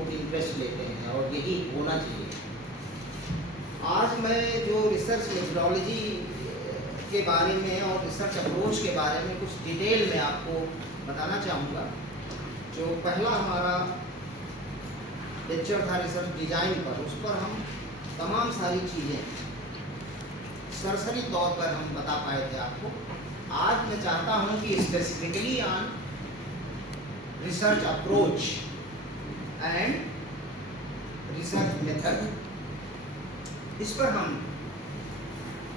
खूब इंटरेस्ट लेते हैं और यही होना चाहिए। आज मैं जो रिसर्च मेथोडोलॉजी के बारे में और रिसर्च अप्रोच के बारे में कुछ डिटेल में आपको बताना चाहूँगा। जो पहला हमारा लेक्चर था रिसर्च डिज़ाइन पर, उस पर हम तमाम सारी चीज़ें सरसरी तौर पर हम बता पाए थे आपको। आज मैं चाहता हूँ कि specifically on research approach and research method, इस पर हम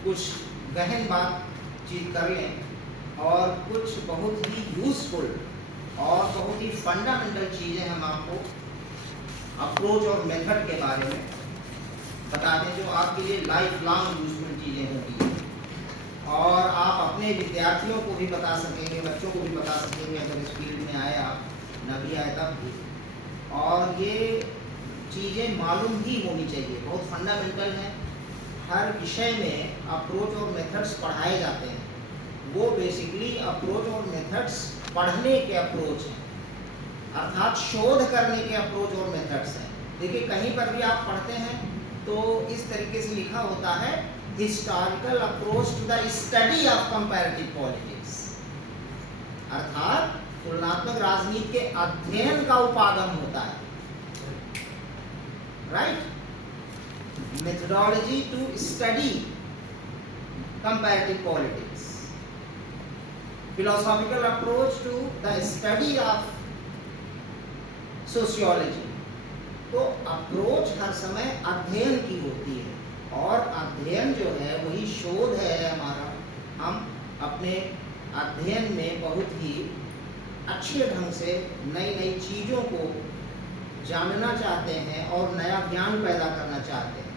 कुछ गहन बातचीत कर लें और कुछ बहुत ही यूजफुल और बहुत ही फंडामेंटल चीज़ें हम आपको अप्रोच और मेथड के बारे में बता दें, जो आपके लिए लाइफ लॉन्ग यूजफुल चीज़ें होंगी और आप अपने विद्यार्थियों को भी बता सकेंगे, बच्चों को भी बता सकेंगे अगर इस फील्ड में आए, आप न भी आए तब भी। और ये चीज़ें मालूम ही होनी चाहिए, बहुत फंडामेंटल हैं। हर विषय में अप्रोच और मेथड्स पढ़ाए जाते हैं, वो बेसिकली अप्रोच और मेथड्स पढ़ने के अप्रोच हैं, अर्थात शोध करने के अप्रोच और मेथड्स हैं। देखिए कहीं पर भी आप पढ़ते हैं तो इस तरीके से लिखा होता है, historical approach to the study of comparative politics, अर्थात तुलनात्मक राजनीति के अध्ययन का उपागम होता है, right. Methodology to study comparative politics, philosophical approach to the study of sociology. तो अप्रोच हर समय अध्ययन की होती है और अध्ययन जो है वही शोध है हमारा। हम अपने अध्ययन में बहुत ही अच्छे ढंग से नई नई चीज़ों को जानना चाहते हैं और नया ज्ञान पैदा करना चाहते हैं।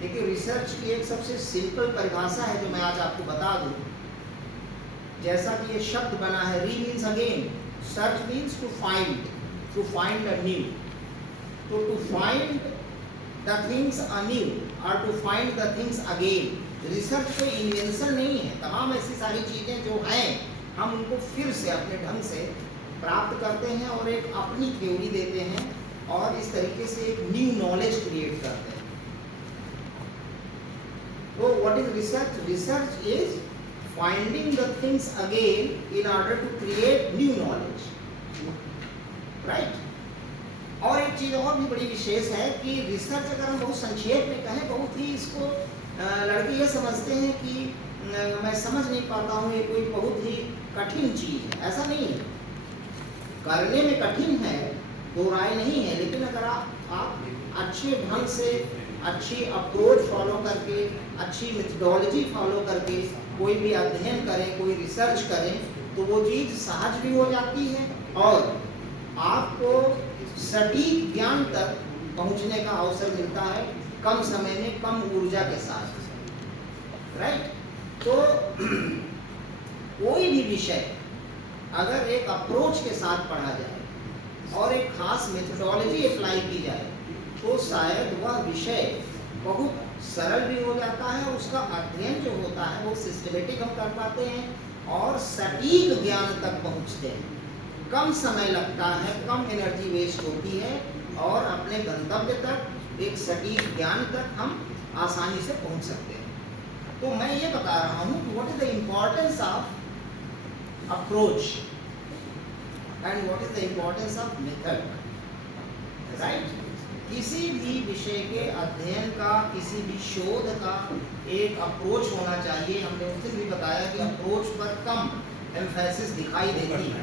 देखिए रिसर्च की एक सबसे सिंपल परिभाषा है जो मैं आज आपको बता दूं। जैसा कि ये शब्द बना है, re means again, search means to find a new. तो to find the things anew और to find the things again, research कोई इन्वेंशन नहीं है। तमाम ऐसी सारी चीज़ें जो हैं हम उनको फिर से अपने ढंग से प्राप्त करते हैं और एक अपनी थ्योरी देते हैं और इस तरीके से एक न्यू नॉलेज क्रिएट करते हैं। तो what is research? Research is finding the things again in order to create new knowledge, right. और एक चीज़ और भी बड़ी विशेष है कि रिसर्च अगर हम बहुत संक्षेप में कहें, बहुत ही इसको लड़के ये समझते हैं कि मैं समझ नहीं पाता हूँ, ये कोई बहुत ही कठिन चीज़ है। ऐसा नहीं है, करने में कठिन है, दो राय नहीं है, लेकिन अगर आप अच्छे ढंग से अच्छी अप्रोच फॉलो करके, अच्छी मेथोडोलॉजी फॉलो करके कोई भी अध्ययन करें, कोई रिसर्च करें, तो वो चीज़ सहज भी हो जाती है और आपको सटीक ज्ञान तक पहुंचने का अवसर मिलता है कम समय में, कम ऊर्जा के साथ, राइट। तो कोई भी विषय अगर एक अप्रोच के साथ पढ़ा जाए और एक खास मेथोडोलॉजी अप्लाई की जाए तो शायद वह विषय बहुत सरल भी हो जाता है, उसका अध्ययन जो होता है वो सिस्टमेटिक हम कर पाते हैं और सटीक ज्ञान तक पहुंचते हैं। कम समय लगता है, कम एनर्जी वेस्ट होती है और अपने गंतव्य तक, एक सटीक ज्ञान तक हम आसानी से पहुंच सकते हैं। तो मैं ये बता रहा हूँ कि what is the importance of approach and what is the importance of method, right. किसी भी विषय के अध्ययन का, किसी भी शोध का एक अप्रोच होना चाहिए। हमने उस दिन भी बताया कि अप्रोच पर कम एम्फेसिस दिखाई देती है,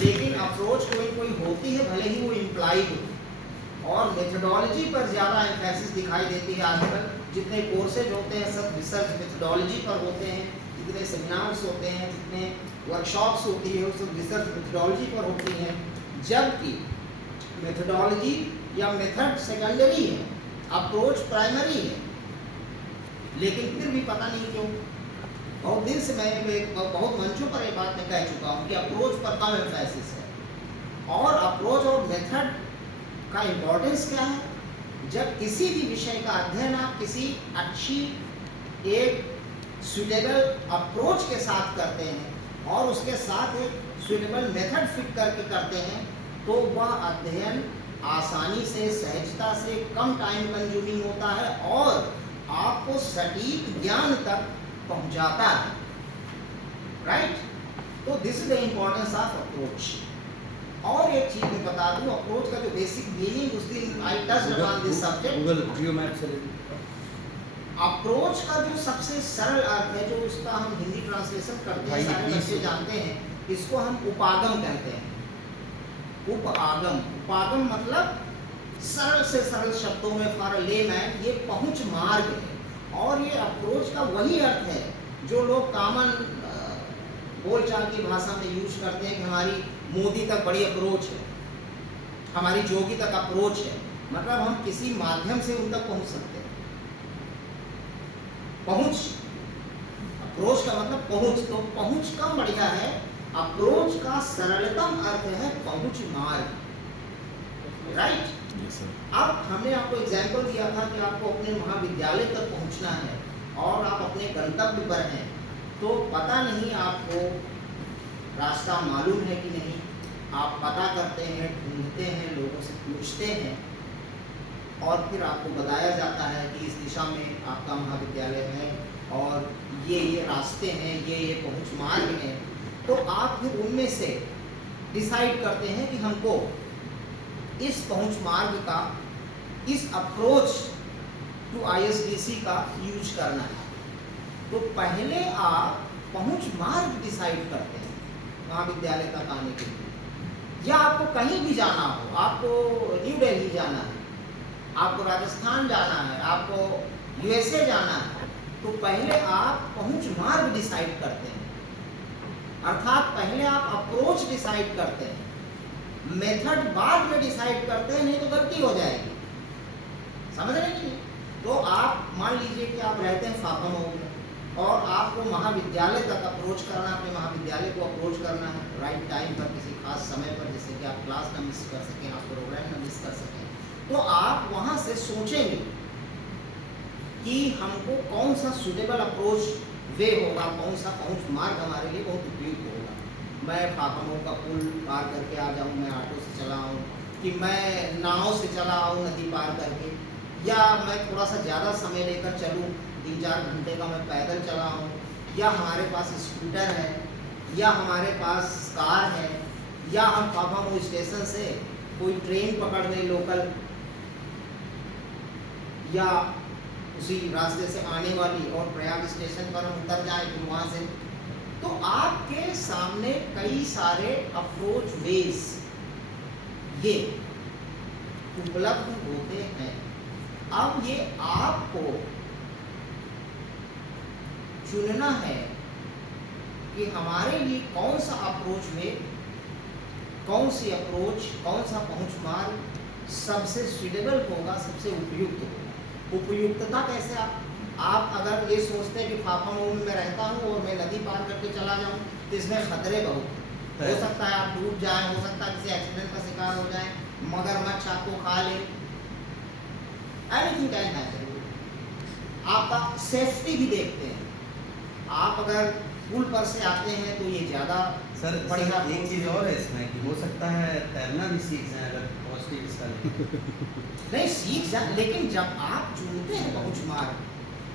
लेकिन अप्रोच कोई होती है, भले ही वो इम्प्लाइड हो, और मेथोडोलॉजी पर ज़्यादा एम्फेसिस दिखाई देती है। आजकल जितने कोर्सेज होते हैं सब रिसर्च मेथोडोलॉजी पर होते हैं, जितने सेमिनार्स होते हैं, जितने वर्कशॉप्स होती है, वो सब रिसर्च मेथोडोलॉजी पर होती हैं, जबकि मेथोडोलॉजी या मेथड सेकेंडरी है, अप्रोच प्राइमरी है। लेकिन फिर भी पता नहीं क्यों बहुत दिन से मैं बहुत मंचों पर ये बात मैं कह चुका हूँ कि अप्रोच पर कम एम्फेसिस है। और अप्रोच और मेथड का इम्पोर्टेंस क्या है? जब किसी भी विषय का अध्ययन आप किसी अच्छी एक सुटेबल अप्रोच के साथ करते हैं और उसके साथ एक सुटेबल मेथड फिट करके करते हैं, तो वह अध्ययन आसानी से, सहजता से, कम टाइम कंज्यूमिंग होता है और आपको सटीक ज्ञान तक पहुंचाता है, राइट? तो this is the importance of approach. और एक चीज मैं बता दूं, अप्रोच का जो बेसिक मीनिंग, उस दिन आई touched on this subject. Google Jio map से अप्रोच का जो सबसे सरल अर्थ है, जो उसका हम हिंदी ट्रांसलेशन करते हैं, सारे बच्चे जानते हैं, इसको हम उपागम कहते हैं। उपागम, उपागम मतलब सरल से सरल शब्दों में, फॉर लेमैन, ये पहुंच मार्ग है। और ये अप्रोच का वही अर्थ है जो लोग कॉमन बोलचाल की भाषा में यूज करते हैं कि हमारी मोदी तक बड़ी अप्रोच है, हमारी जोगी तक अप्रोच है। मतलब हम किसी माध्यम से उन तक पहुंच सकते हैं। पहुंच, अप्रोच का मतलब पहुंच, तो पहुंच कम बढ़िया है। अप्रोच का सरलतम अर्थ है पहुंच मार्ग, राइट? अब हमने आपको एग्जाम्पल दिया था कि आपको अपने महाविद्यालय तक पहुंचना है और आप अपने गंतव्य पर हैं, तो पता नहीं आपको रास्ता मालूम है कि नहीं। आप पता करते हैं, ढूंढते हैं, लोगों से पूछते हैं और फिर आपको बताया जाता है कि इस दिशा में आपका महाविद्यालय है और ये रास्ते हैं, ये पहुंच मार्ग हैं। तो आप फिर उनमें से डिसाइड करते हैं कि हमको इस पहुंच मार्ग का, इस अप्रोच टू ISDC का यूज करना है। तो पहले आप पहुंच मार्ग डिसाइड करते हैं महाविद्यालय तक आने के लिए, या आपको कहीं भी जाना हो, आपको न्यू दिल्ली जाना है, आपको राजस्थान जाना है, आपको USA जाना है, तो पहले आप पहुंच मार्ग डिसाइड करते हैं। अर्थात पहले आप अप्रोच डिसाइड करते हैं, मेथड बाद में डिसाइड करते हैं, नहीं तो गलती हो जाएगी। समझ रहे हैं? तो आप मान लीजिए कि आप रहते हैं फाफामऊ में और आपको महाविद्यालय तक अप्रोच करना, अपने महाविद्यालय को अप्रोच करना है राइट टाइम पर, किसी खास समय पर, जिससे कि आप क्लास ना मिस कर सकें, आप प्रोग्राम ना मिस कर सकें। तो आप वहाँ से सोचेंगे कि हमको कौन सा सुटेबल अप्रोच वे होगा, कौन सा पहुँच मार्ग हमारे लिए बहुत उपयुक्त होगा। मैं फाफामऊ का पुल पार करके आ जाऊँ, मैं ऑटो से चला आऊँ, कि मैं नाव से चला आऊँ नदी पार करके, या मैं थोड़ा सा ज़्यादा समय लेकर चलूँ, 3-4 घंटे का मैं पैदल चला हूँ, या हमारे पास स्कूटर है, या हमारे पास कार है, या हम फाफामऊ स्टेशन से कोई ट्रेन पकड़ लें लोकल, या उसी रास्ते से आने वाली और प्रयाग स्टेशन पर हम उतर जाएं, फिर वहाँ से। तो आपके सामने कई सारे अप्रोच वेज ये उपलब्ध होते हैं। अब ये आपको चुनना है कि हमारे लिए कौन सा अप्रोच वे, कौन सी अप्रोच, कौन सा पहुंच मार्ग सबसे सुटेबल होगा, सबसे उपयुक्त होगा। उपयुक्तता कैसे? आप अगर ये सोचते हैं कि फाफामऊ में मैं रहता हूँ और मैं नदी पार करके चला जाऊँ, तो इसमें खतरे बहुत हो सकता है, आप डूब जाएं, हो सकता है किसी एक्सीडेंट का शिकार हो जाएं, मगरमच्छ आपको खा ले, एनीथिंग कैन हैपन। आपका सेफ्टी भी देखते हैं। आप अगर पुल पर से आते हैं तो ये ज़्यादा बढ़िया। एक चीज़ और है इसमें कि हो सकता है तैरना भी सीख जाए अगर पॉजिटिव इसका नहीं सीख जाए, लेकिन जब आप चुनते हैं पहुंच मार्ग,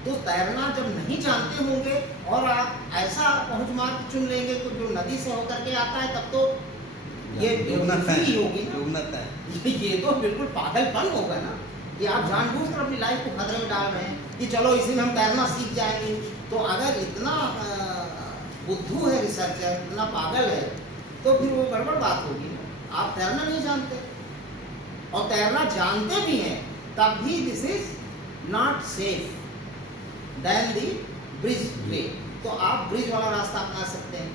तो तैरना जब नहीं जानते होंगे और आप ऐसा पहुंच मार्ग चुन लेंगे तो जो नदी से होकर के आता है, तब तो ये बेवकूफ़ी होगी ना। ये तो बिल्कुल पागलपन होगा ना कि आप जानबूझकर अपनी लाइफ को खतरे में डाल रहे हैं कि चलो इसी में हम तैरना सीख जाएंगे। तो अगर इतना बुद्धू है रिसर्चर, इतना पागल है, तो फिर वो गड़बड़ बात होगी ना। आप तैरना नहीं जानते और तैरना जानते भी हैं, तब भी this is not safe then the bridge way. तो आप ब्रिज वाला रास्ता अपना सकते हैं,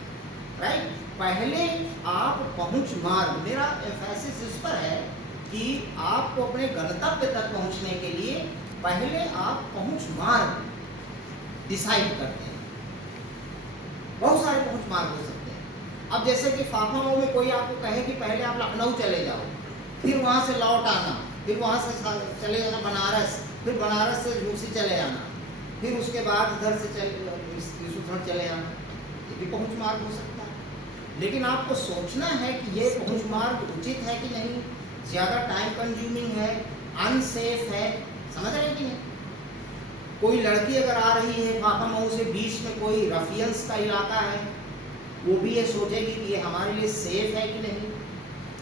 राइट? पहले आप पहुंच मार्ग, मेरा एम्फेसिस इस पर है कि आपको अपने गंतव्य तक पहुंचने के लिए पहले आप पहुंच मार्ग डिसाइड करते हैं। बहुत सारे पहुंच मार्ग हो सकते हैं। अब जैसे कि फाफामऊ में कोई आपको कहे कि पहले आप लखनऊ चले जाओ, फिर वहाँ से लौट आना, फिर वहाँ से चले जाना बनारस, फिर बनारस से झूसी चले आना, फिर उसके बाद इधर से यूसुफगढ़ चले आना, ये भी पहुंच मार्ग हो सकता है। लेकिन आपको सोचना है कि ये पहुंच मार्ग उचित है कि नहीं, ज़्यादा टाइम कंज्यूमिंग है, अनसेफ है, समझ रहे हैं कि नहीं? कोई लड़की अगर आ रही है पापा मऊ से, बीच में कोई रफियंस का इलाका है, वो भी ये सोचेगी कि ये हमारे लिए सेफ है कि नहीं,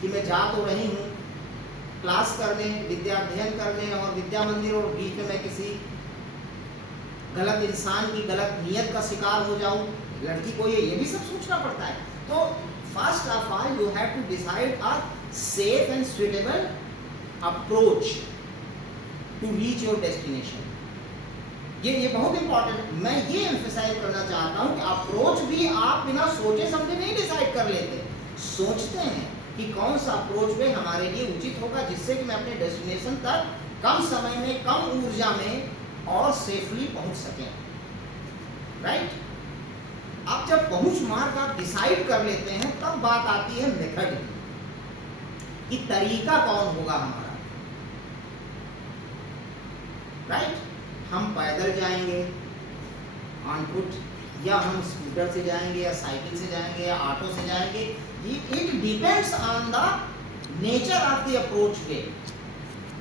कि मैं जा तो रही हूँ क्लास करने, विद्या अध्ययन करने और विद्या मंदिर, और बीच में मैं किसी गलत इंसान की गलत नीयत का शिकार हो जाऊँ। लड़की को ये भी सब सोचना पड़ता है। तो first of all you have to decide a safe and suitable approach to reach your destination. ये बहुत इंपॉर्टेंट है। मैं ये एम्फसाइज करना चाहता हूँ कि अप्रोच भी आप बिना सोचे समझे नहीं डिसाइड कर लेते, सोचते हैं कि कौन सा अप्रोच वे हमारे लिए उचित होगा, जिससे कि मैं अपने डेस्टिनेशन तक कम समय में, कम ऊर्जा में और सेफली पहुंच सकें। राइट? आप जब पहुंच मार्ग आप डिसाइड कर लेते हैं, तब बात आती है मेथड की, तरीका कौन होगा हमारा। राइट? हम पैदल जाएंगे ऑन फुट, या हम स्कूटर से जाएंगे, या साइकिल से जाएंगे, या ऑटो से जाएंगे। It depends on the nature of the approach way.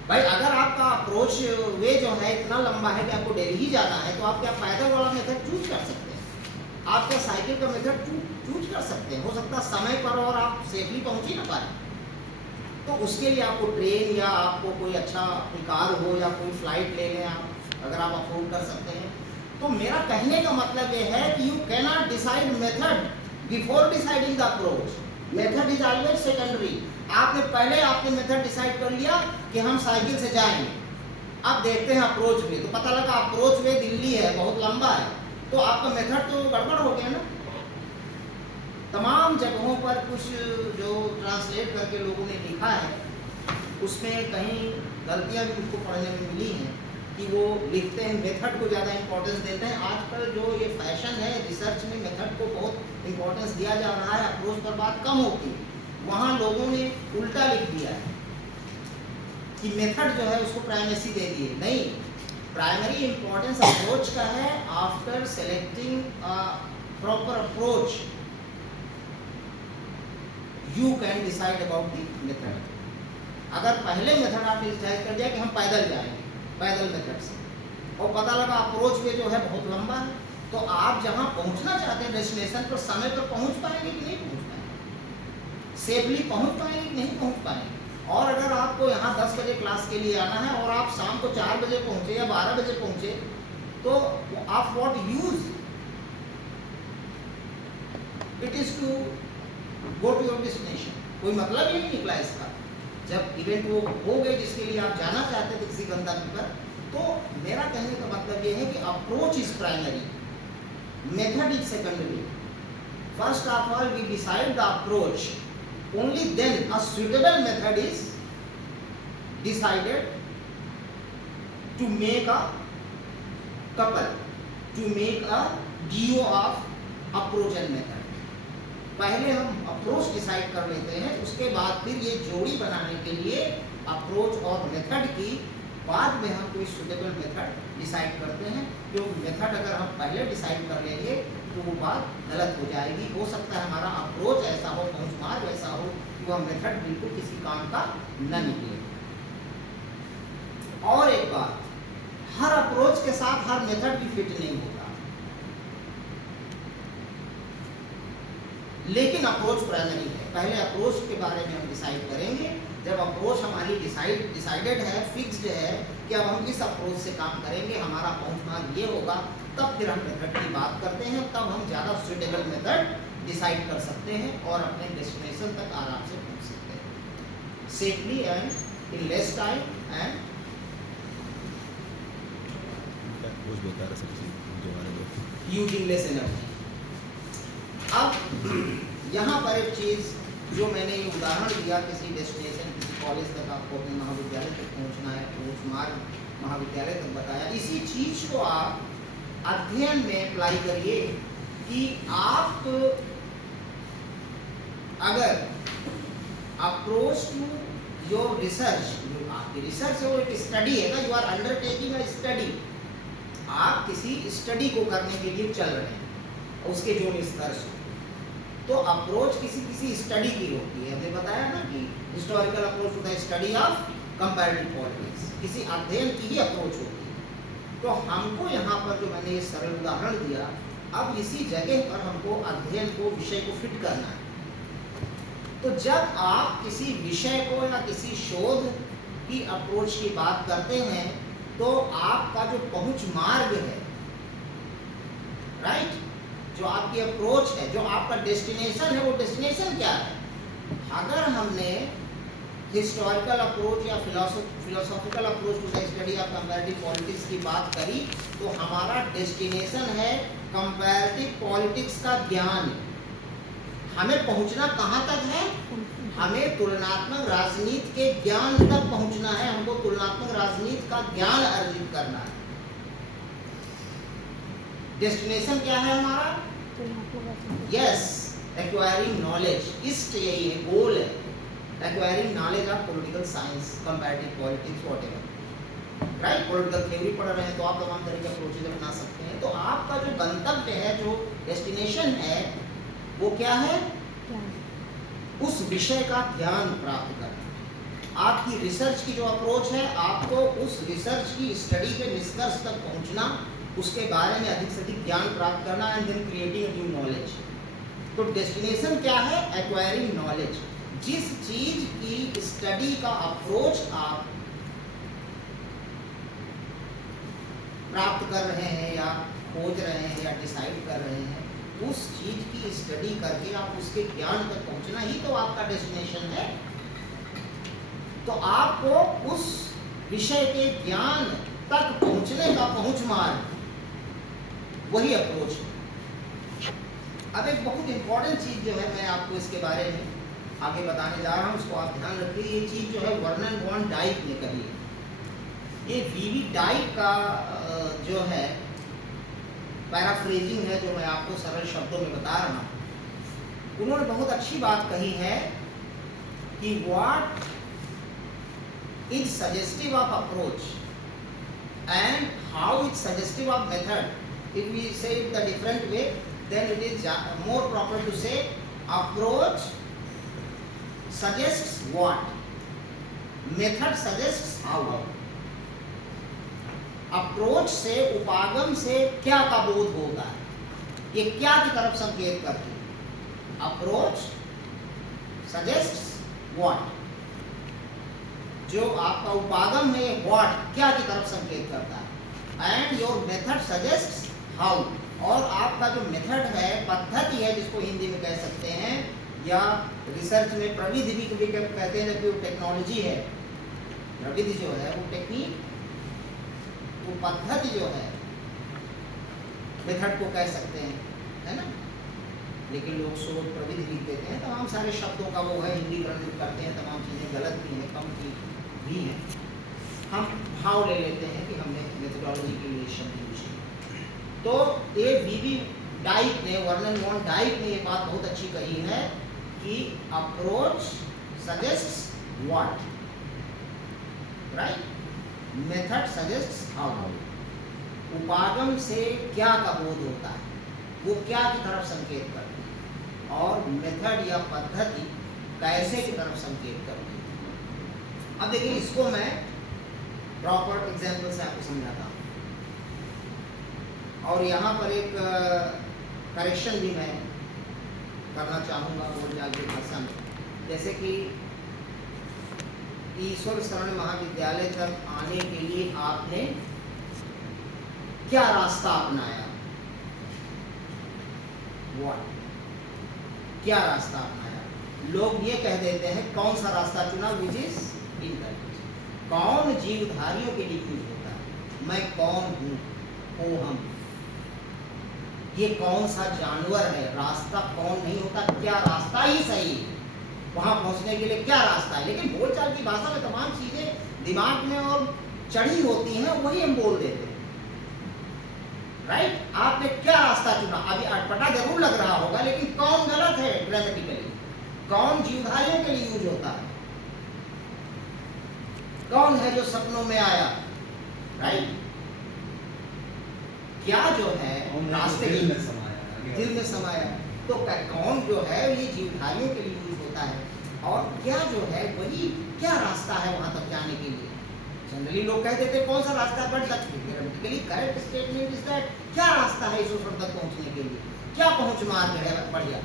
भाई अगर आपका अप्रोच वे जो है इतना लंबा है कि आपको दिल्ली जाना है, तो आप क्या पैदल वाला मेथड चूज कर सकते हैं, आप क्या साइकिल का मेथड चूज कर सकते हैं। हो सकता है समय पर और आप सेफली पहुंच ही ना पाए, तो उसके लिए आपको ट्रेन या आपको कोई अच्छा कार हो या कोई फ्लाइट ले लें आप, अगर आप अफोर्ड कर सकते हैं। तो मेरा कहने का मतलब ये है कि you can not decide method before deciding the approach. Method is always secondary. आपने पहले मेथड डिसाइड कर लिया कि हम साइकिल से जाएंगे, अब देखते हैं अप्रोच वे, तो पता लगा अप्रोच वे दिल्ली है, बहुत लंबा है, तो आपका मेथड तो गड़बड़ हो गया ना। तमाम जगहों पर कुछ जो ट्रांसलेट करके लोगों ने लिखा है, उसमें कहीं गलतियां भी मुझको पढ़ने में मिली हैं कि वो लिखते हैं मेथड को ज़्यादा इंपॉर्टेंस देते हैं। आजकल जो ये फैशन है, रिसर्च में मेथड को बहुत इंपॉर्टेंस दिया जा रहा है, अप्रोच पर बात कम होती है। वहाँ लोगों ने उल्टा लिख दिया है कि मेथड जो है उसको प्राइमेसी दे दी है। नहीं, प्राइमरी इंपॉर्टेंस अप्रोच का है। After selecting proper approach you can decide about the method. अगर पहले मेथड आपने डिसाइड कर दिया कि हम पैदल जाएंगे, पैदल मेथड से, और पता लगा अप्रोच वे जो है बहुत लंबा है, तो आप जहां पहुंचना चाहते हैं डेस्टिनेशन पर समय पर पहुंच पाएंगे कि नहीं पहुंच पाएंगे, सेफली पहुंच पाएंगे कि नहीं पहुंच पाएंगे। और अगर आपको यहाँ 10 बजे क्लास के लिए आना है और आप शाम को 4 बजे पहुंचे या 12 बजे पहुंचे, तो आप what use it is to go to your destination. कोई मतलब ही नहीं निकला इसका। जब इवेंट वो हो गए जिसके लिए आप जाना चाहते थे किसी गंतव्य पर, तो मेरा कहने का मतलब ये है कि approach is primary, method is secondary. First of all we decide the approach, only then a suitable method is decided to make a couple, to make a duo of approach and method। पहले हम approach decide कर लेते हैं, उसके बाद फिर ये जोड़ी बनाने के लिए अप्रोच और मेथड की बाद में हम कोई सुटेबल मेथड डिसाइड करते हैं। जो मेथड अगर हम पहले डिसाइड कर लेंगे तो वो बात गलत हो जाएगी। हो सकता है हमारा अप्रोच ऐसा हो, पहुंच मार्ग ऐसा हो कि वह मेथड बिल्कुल किसी काम का न निकले। और एक बात, हर अप्रोच के साथ हर मेथड भी फिट नहीं होता, लेकिन अप्रोच प्राइमरी है। पहले अप्रोच के बारे में हम डिसाइड करेंगे। जब अप्रोच हमारी डिसाइडेड है, फिक्स्ड है कि अब हम इस अप्रोच से काम करेंगे, हमारा पहुंच मार्ग ये होगा, तब फिर हम मेथड की बात करते हैं। तब हम ज़्यादा सुटेबल मेथड डिसाइड कर सकते हैं और अपने डेस्टिनेशन तक आराम से पहुंच सकते हैं, safely and in less time and using less energy. अब यहाँ पर एक चीज़ जो मैंने ये उदाहरण दिया, किसी डेस्टिनेशन, किसी कॉलेज तक आपको अपने महाविद्यालय तक पहुँचना है, पहुँच मार्ग महाविद्यालय तक बताया। इसी चीज़ को आप अध्ययन में अप्लाई करिए कि आप अगर अप्रोच टू योर रिसर्च, आपकी रिसर्च है वो एक स्टडी है ना, you are undertaking a study, आप किसी स्टडी को करने के लिए चल रहे हैं, उसके जो निष्कर्ष, तो अप्रोच किसी स्टडी की होती है। हमने बताया ना कि historical approach to the study of comparative politics, किसी अध्ययन की ही अप्रोच होती है। तो हमको यहाँ पर जो मैंने ये सरल उदाहरण दिया, अब इसी जगह पर हमको अध्ययन को, विषय को फिट करना है। तो जब आप किसी विषय को या किसी शोध की अप्रोच की बात करते हैं तो आपका जो पहुंच मार्ग है, राइट, जो आपकी अप्रोच है, जो आपका डेस्टिनेशन है, वो डेस्टिनेशन क्या है? अगर हमने हिस्टोरिकल अप्रोच या philosophical approach to the study of comparative politics की बात करी तो हमारा डेस्टिनेशन है कंपैरेटिव पॉलिटिक्स का ज्ञान। हमें पहुंचना कहाँ तक है? हमें तुलनात्मक राजनीति के ज्ञान तक पहुंचना है। हमको तुलनात्मक राजनीति का ज्ञान अर्जित करना है। डेस्टिनेशन क्या है हमारा? Yes, acquiring knowledge. इष्ट यही है, गोल है, acquiring knowledge of political science, comparative politics, whatever, right. Political theory पढ़ रहे हैं तो आप तमाम तरह के अप्रोचेज अपना सकते हैं। तो आपका जो गंतव्य है, जो डेस्टिनेशन है, वो क्या है? उस विषय का ज्ञान प्राप्त करना। आपकी रिसर्च की जो अप्रोच है, आपको उस रिसर्च की स्टडी के निष्कर्ष तक पहुंचना, उसके बारे में अधिक से अधिक ज्ञान प्राप्त करना, and then creating new knowledge. तो डेस्टिनेशन क्या है? Acquiring knowledge. जिस चीज की स्टडी का अप्रोच आप प्राप्त कर रहे हैं या खोज रहे हैं या डिसाइड कर रहे हैं, उस चीज की स्टडी करके आप उसके ज्ञान तक पहुंचना ही तो आपका डेस्टिनेशन है। तो आपको उस विषय के ज्ञान तक पहुंचने का पहुंच मार्ग, वही अप्रोच है। अब एक बहुत इंपॉर्टेंट चीज जो है, मैं आपको इसके बारे में आगे बताने जा रहा हूं, उसको आप ध्यान रखिए। ये चीज जो है वर्नन वॉन डाइक ने कही है। ये वीवी डाइक का जो है पैराफ्रेजिंग है, जो मैं आपको सरल शब्दों में बता रहा हूँ। उन्होंने बहुत अच्छी बात कही है कि what is suggestive of approach and how is suggestive of method. If we say it the different way, then it is more proper to say approach suggests what, method suggests how। Approach से, उपागम से क्या का बोध होता है, ये क्या की तरफ संकेत करती है? अप्रोच सजेस्ट्स व्हाट, जो आपका उपागम है, व्हाट क्या की तरफ संकेत करता है, and your method suggests how, और आपका जो मेथड है, पद्धति है, जिसको हिंदी में कह सकते हैं, या रिसर्च में प्रविधि भी कहते हैं, जबकि वो टेक्नोलॉजी है। प्रविधि जो है वो टेक्निक, वो पद्धति जो है मेथड को कह सकते हैं, है ना। लेकिन लोग शोध प्रविधि लिख देते हैं, तमाम सारे शब्दों का वो है, हिंदीकरण करते हैं, तमाम चीज़ें गलत भी हैं, कम की भी हैं। हम भाव ले लेते हैं कि हमने मेथोडोलॉजी के लिए शब्द यूज किया। तो ये वीवी डाइक ने, वर्नन वॉन डाइक ने ये बात बहुत अच्छी कही है कि approach suggests what, right, method suggests how. उपागम से क्या का बोध होता है, वो क्या की तरफ संकेत करती है, और मेथड या पद्धति कैसे की तरफ संकेत करती है। अब देखिए, इसको मैं प्रॉपर एग्जाम्पल से आपको समझाता हूँ, और यहाँ पर एक करेक्शन भी मैं करना चाहूँगा बोलचाल की भाषा में। जैसे कि ईश्वर शरण महाविद्यालय तक आने के लिए आपने क्या रास्ता अपनाया, व्हाट, क्या रास्ता अपनाया। लोग ये कह देते हैं कौन सा रास्ता चुना, विच इज इंटरनेट। कौन जीवधारियों के लिए यूज होता है, मैं कौन हूँ, हो हम, ये कौन सा जानवर है, रास्ता कौन नहीं होता, क्या रास्ता ही सही है, वहां पहुंचने के लिए क्या रास्ता है। लेकिन बोलचाल की भाषा में तमाम चीजें दिमाग में और चढ़ी होती हैं, वही हम बोल देते हैं, राइट। आपने क्या रास्ता चुना, अभी अटपटा जरूर लग रहा होगा, लेकिन कौन गलत है ग्रामेटिकली, कौन जीवधारियों के लिए यूज होता है, कौन है जो सपनों में आया, राइट। क्या जो है रास्ते दिल में समाया, तो कौन जो है ये जीवधारियों के लिए यूज होता है। और क्या जो है वही क्या रास्ता है वहां तक जाने के लिए। जनरली लोग कह देते कौन सा रास्ता, but grammatically correct statement is that क्या रास्ता है इस ऊपर तक पहुंचने के लिए, क्या पहुंच मार्ग है बढ़िया,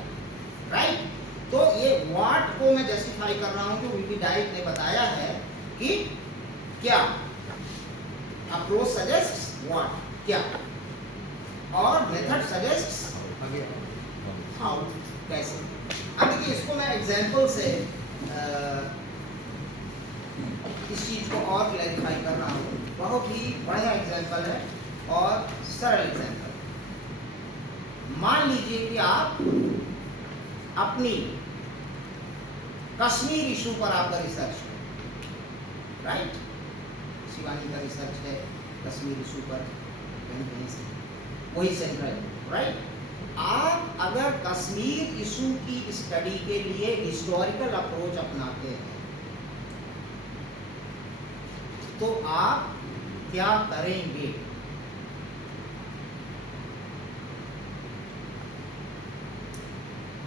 राइट। तो ये व्हाट को मैं जस्टिफाई कर रहा हूं कि वीपी डाइट ने बताया है कि क्या अप्रोच सजेस्ट्स व्हाट क्या, और मेथड सजेस्ट्स हाउ कैसे। अब देखिए इसको मैं एग्जांपल से इस चीज को और क्लैरिफाई कर रहा हूँ। बहुत ही बढ़िया एग्जांपल है और सरल एग्जांपल। मान लीजिए कि आप अपनी कश्मीर इशू पर आपका रिसर्च है, राइट। शिवानी का रिसर्च है कश्मीर इशू पर, कहीं से वही सेंट्रल, राइट। आप अगर कश्मीर इशू की स्टडी के लिए हिस्टोरिकल अप्रोच अपनाते हैं तो आप क्या करेंगे?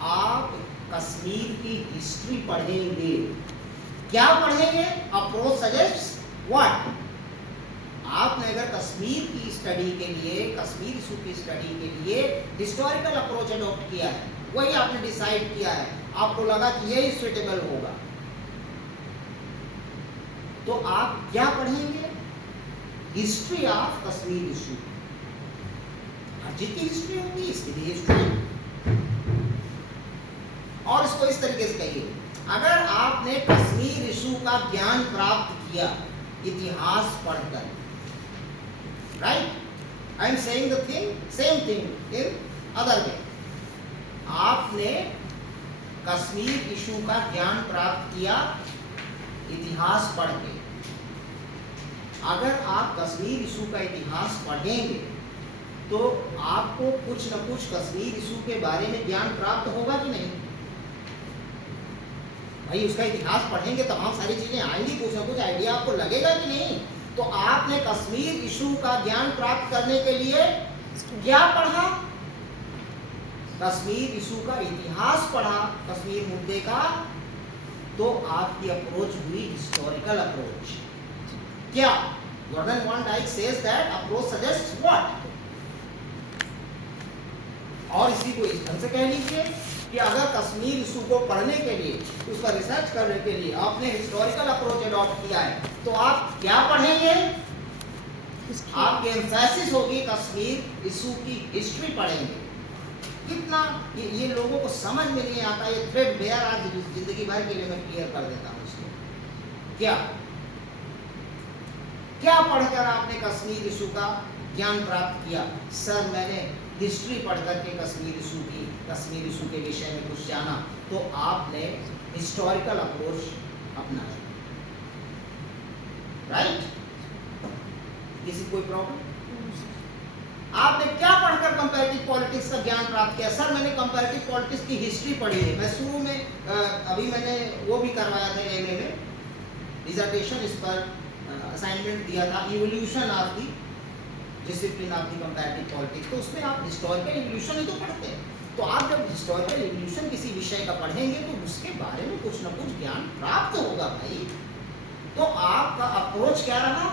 आप कश्मीर की हिस्ट्री पढ़ेंगे। क्या पढ़ेंगे? Approach suggests what. आपने अगर कश्मीर की स्टडी के लिए, कश्मीर इशू की स्टडी के लिए हिस्टोरिकल अप्रोच अडॉप्ट किया है, वही आपने डिसाइड किया है, आपको लगा कि यही सुइटेबल होगा, तो आप क्या पढ़ेंगे? History of Kashmir issue. हर चीज की हिस्ट्री होगी, इसकी भी हिस्ट्री। और इसको इस तरीके से कहिए, अगर आपने कश्मीर इशू का ज्ञान प्राप्त किया इतिहास पढ़कर, right, I am saying the thing same thing in other way. आपने कश्मीर इशू का ज्ञान प्राप्त किया इतिहास पढ़ के। अगर आप कश्मीर इशू का इतिहास पढ़ेंगे तो आपको कुछ न कुछ कश्मीर इशू के बारे में ज्ञान प्राप्त होगा कि नहीं? भाई उसका इतिहास पढ़ेंगे तमाम सारी चीजें आएंगी, कुछ न कुछ आइडिया आपको लगेगा कि नहीं? तो आपने कश्मीर इशू का ज्ञान प्राप्त करने के लिए क्या पढ़ा? कश्मीर इशू का इतिहास पढ़ा, कश्मीर मुद्दे का। तो आपकी अप्रोच हुई हिस्टोरिकल अप्रोच। क्या Gordon Van Dyke says that approach suggests what. और इसी को इस ढंग से कह लीजिए कि अगर कश्मीर इशू को पढ़ने के लिए, उस पर रिसर्च करने के लिए आपने हिस्टोरिकल अप्रोच अडॉप्ट किया है, तो आप क्या पढ़ेंगे? आपकी एम्फेसिस होगी कश्मीर इशू की हिस्ट्री पढ़ेंगे। कितना ये लोगों को समझ में नहीं आता, ये थ्रेड बेयर आज जिंदगी भर के लिए मैं क्लियर कर देता हूँ इसको। क्या पढ़कर आपने कश्मीर इशू का ज्ञान प्राप्त किया? सर मैंने हिस्ट्री पढ़ करके कश्मीर इशू के विषय में कुछ जाना। तो आपने हिस्टोरिकल अप्रोच अपनाया, राइट। किसी कोई प्रॉब्लम? आपने क्या पढ़कर कंपैरेटिव पॉलिटिक्स का ज्ञान प्राप्त किया? सर मैंने कंपैरेटिव पॉलिटिक्स की हिस्ट्री पढ़ी है। मैं शुरू में अभी मैंने वो भी करवाया था एमए में, डिसर्टेशन इस पर असाइनमेंट दिया था, evolution of the discipline of the comparative politics. तो उसमें आप हिस्टोरिकल इवोल्यूशन ही तो पढ़ते हैं। तो आप जब हिस्टोरिकल इवोल्यूशन किसी विषय का पढ़ेंगे तो उसके बारे में कुछ न कुछ ज्ञान प्राप्त होगा भाई। तो आपका अप्रोच क्या रहा?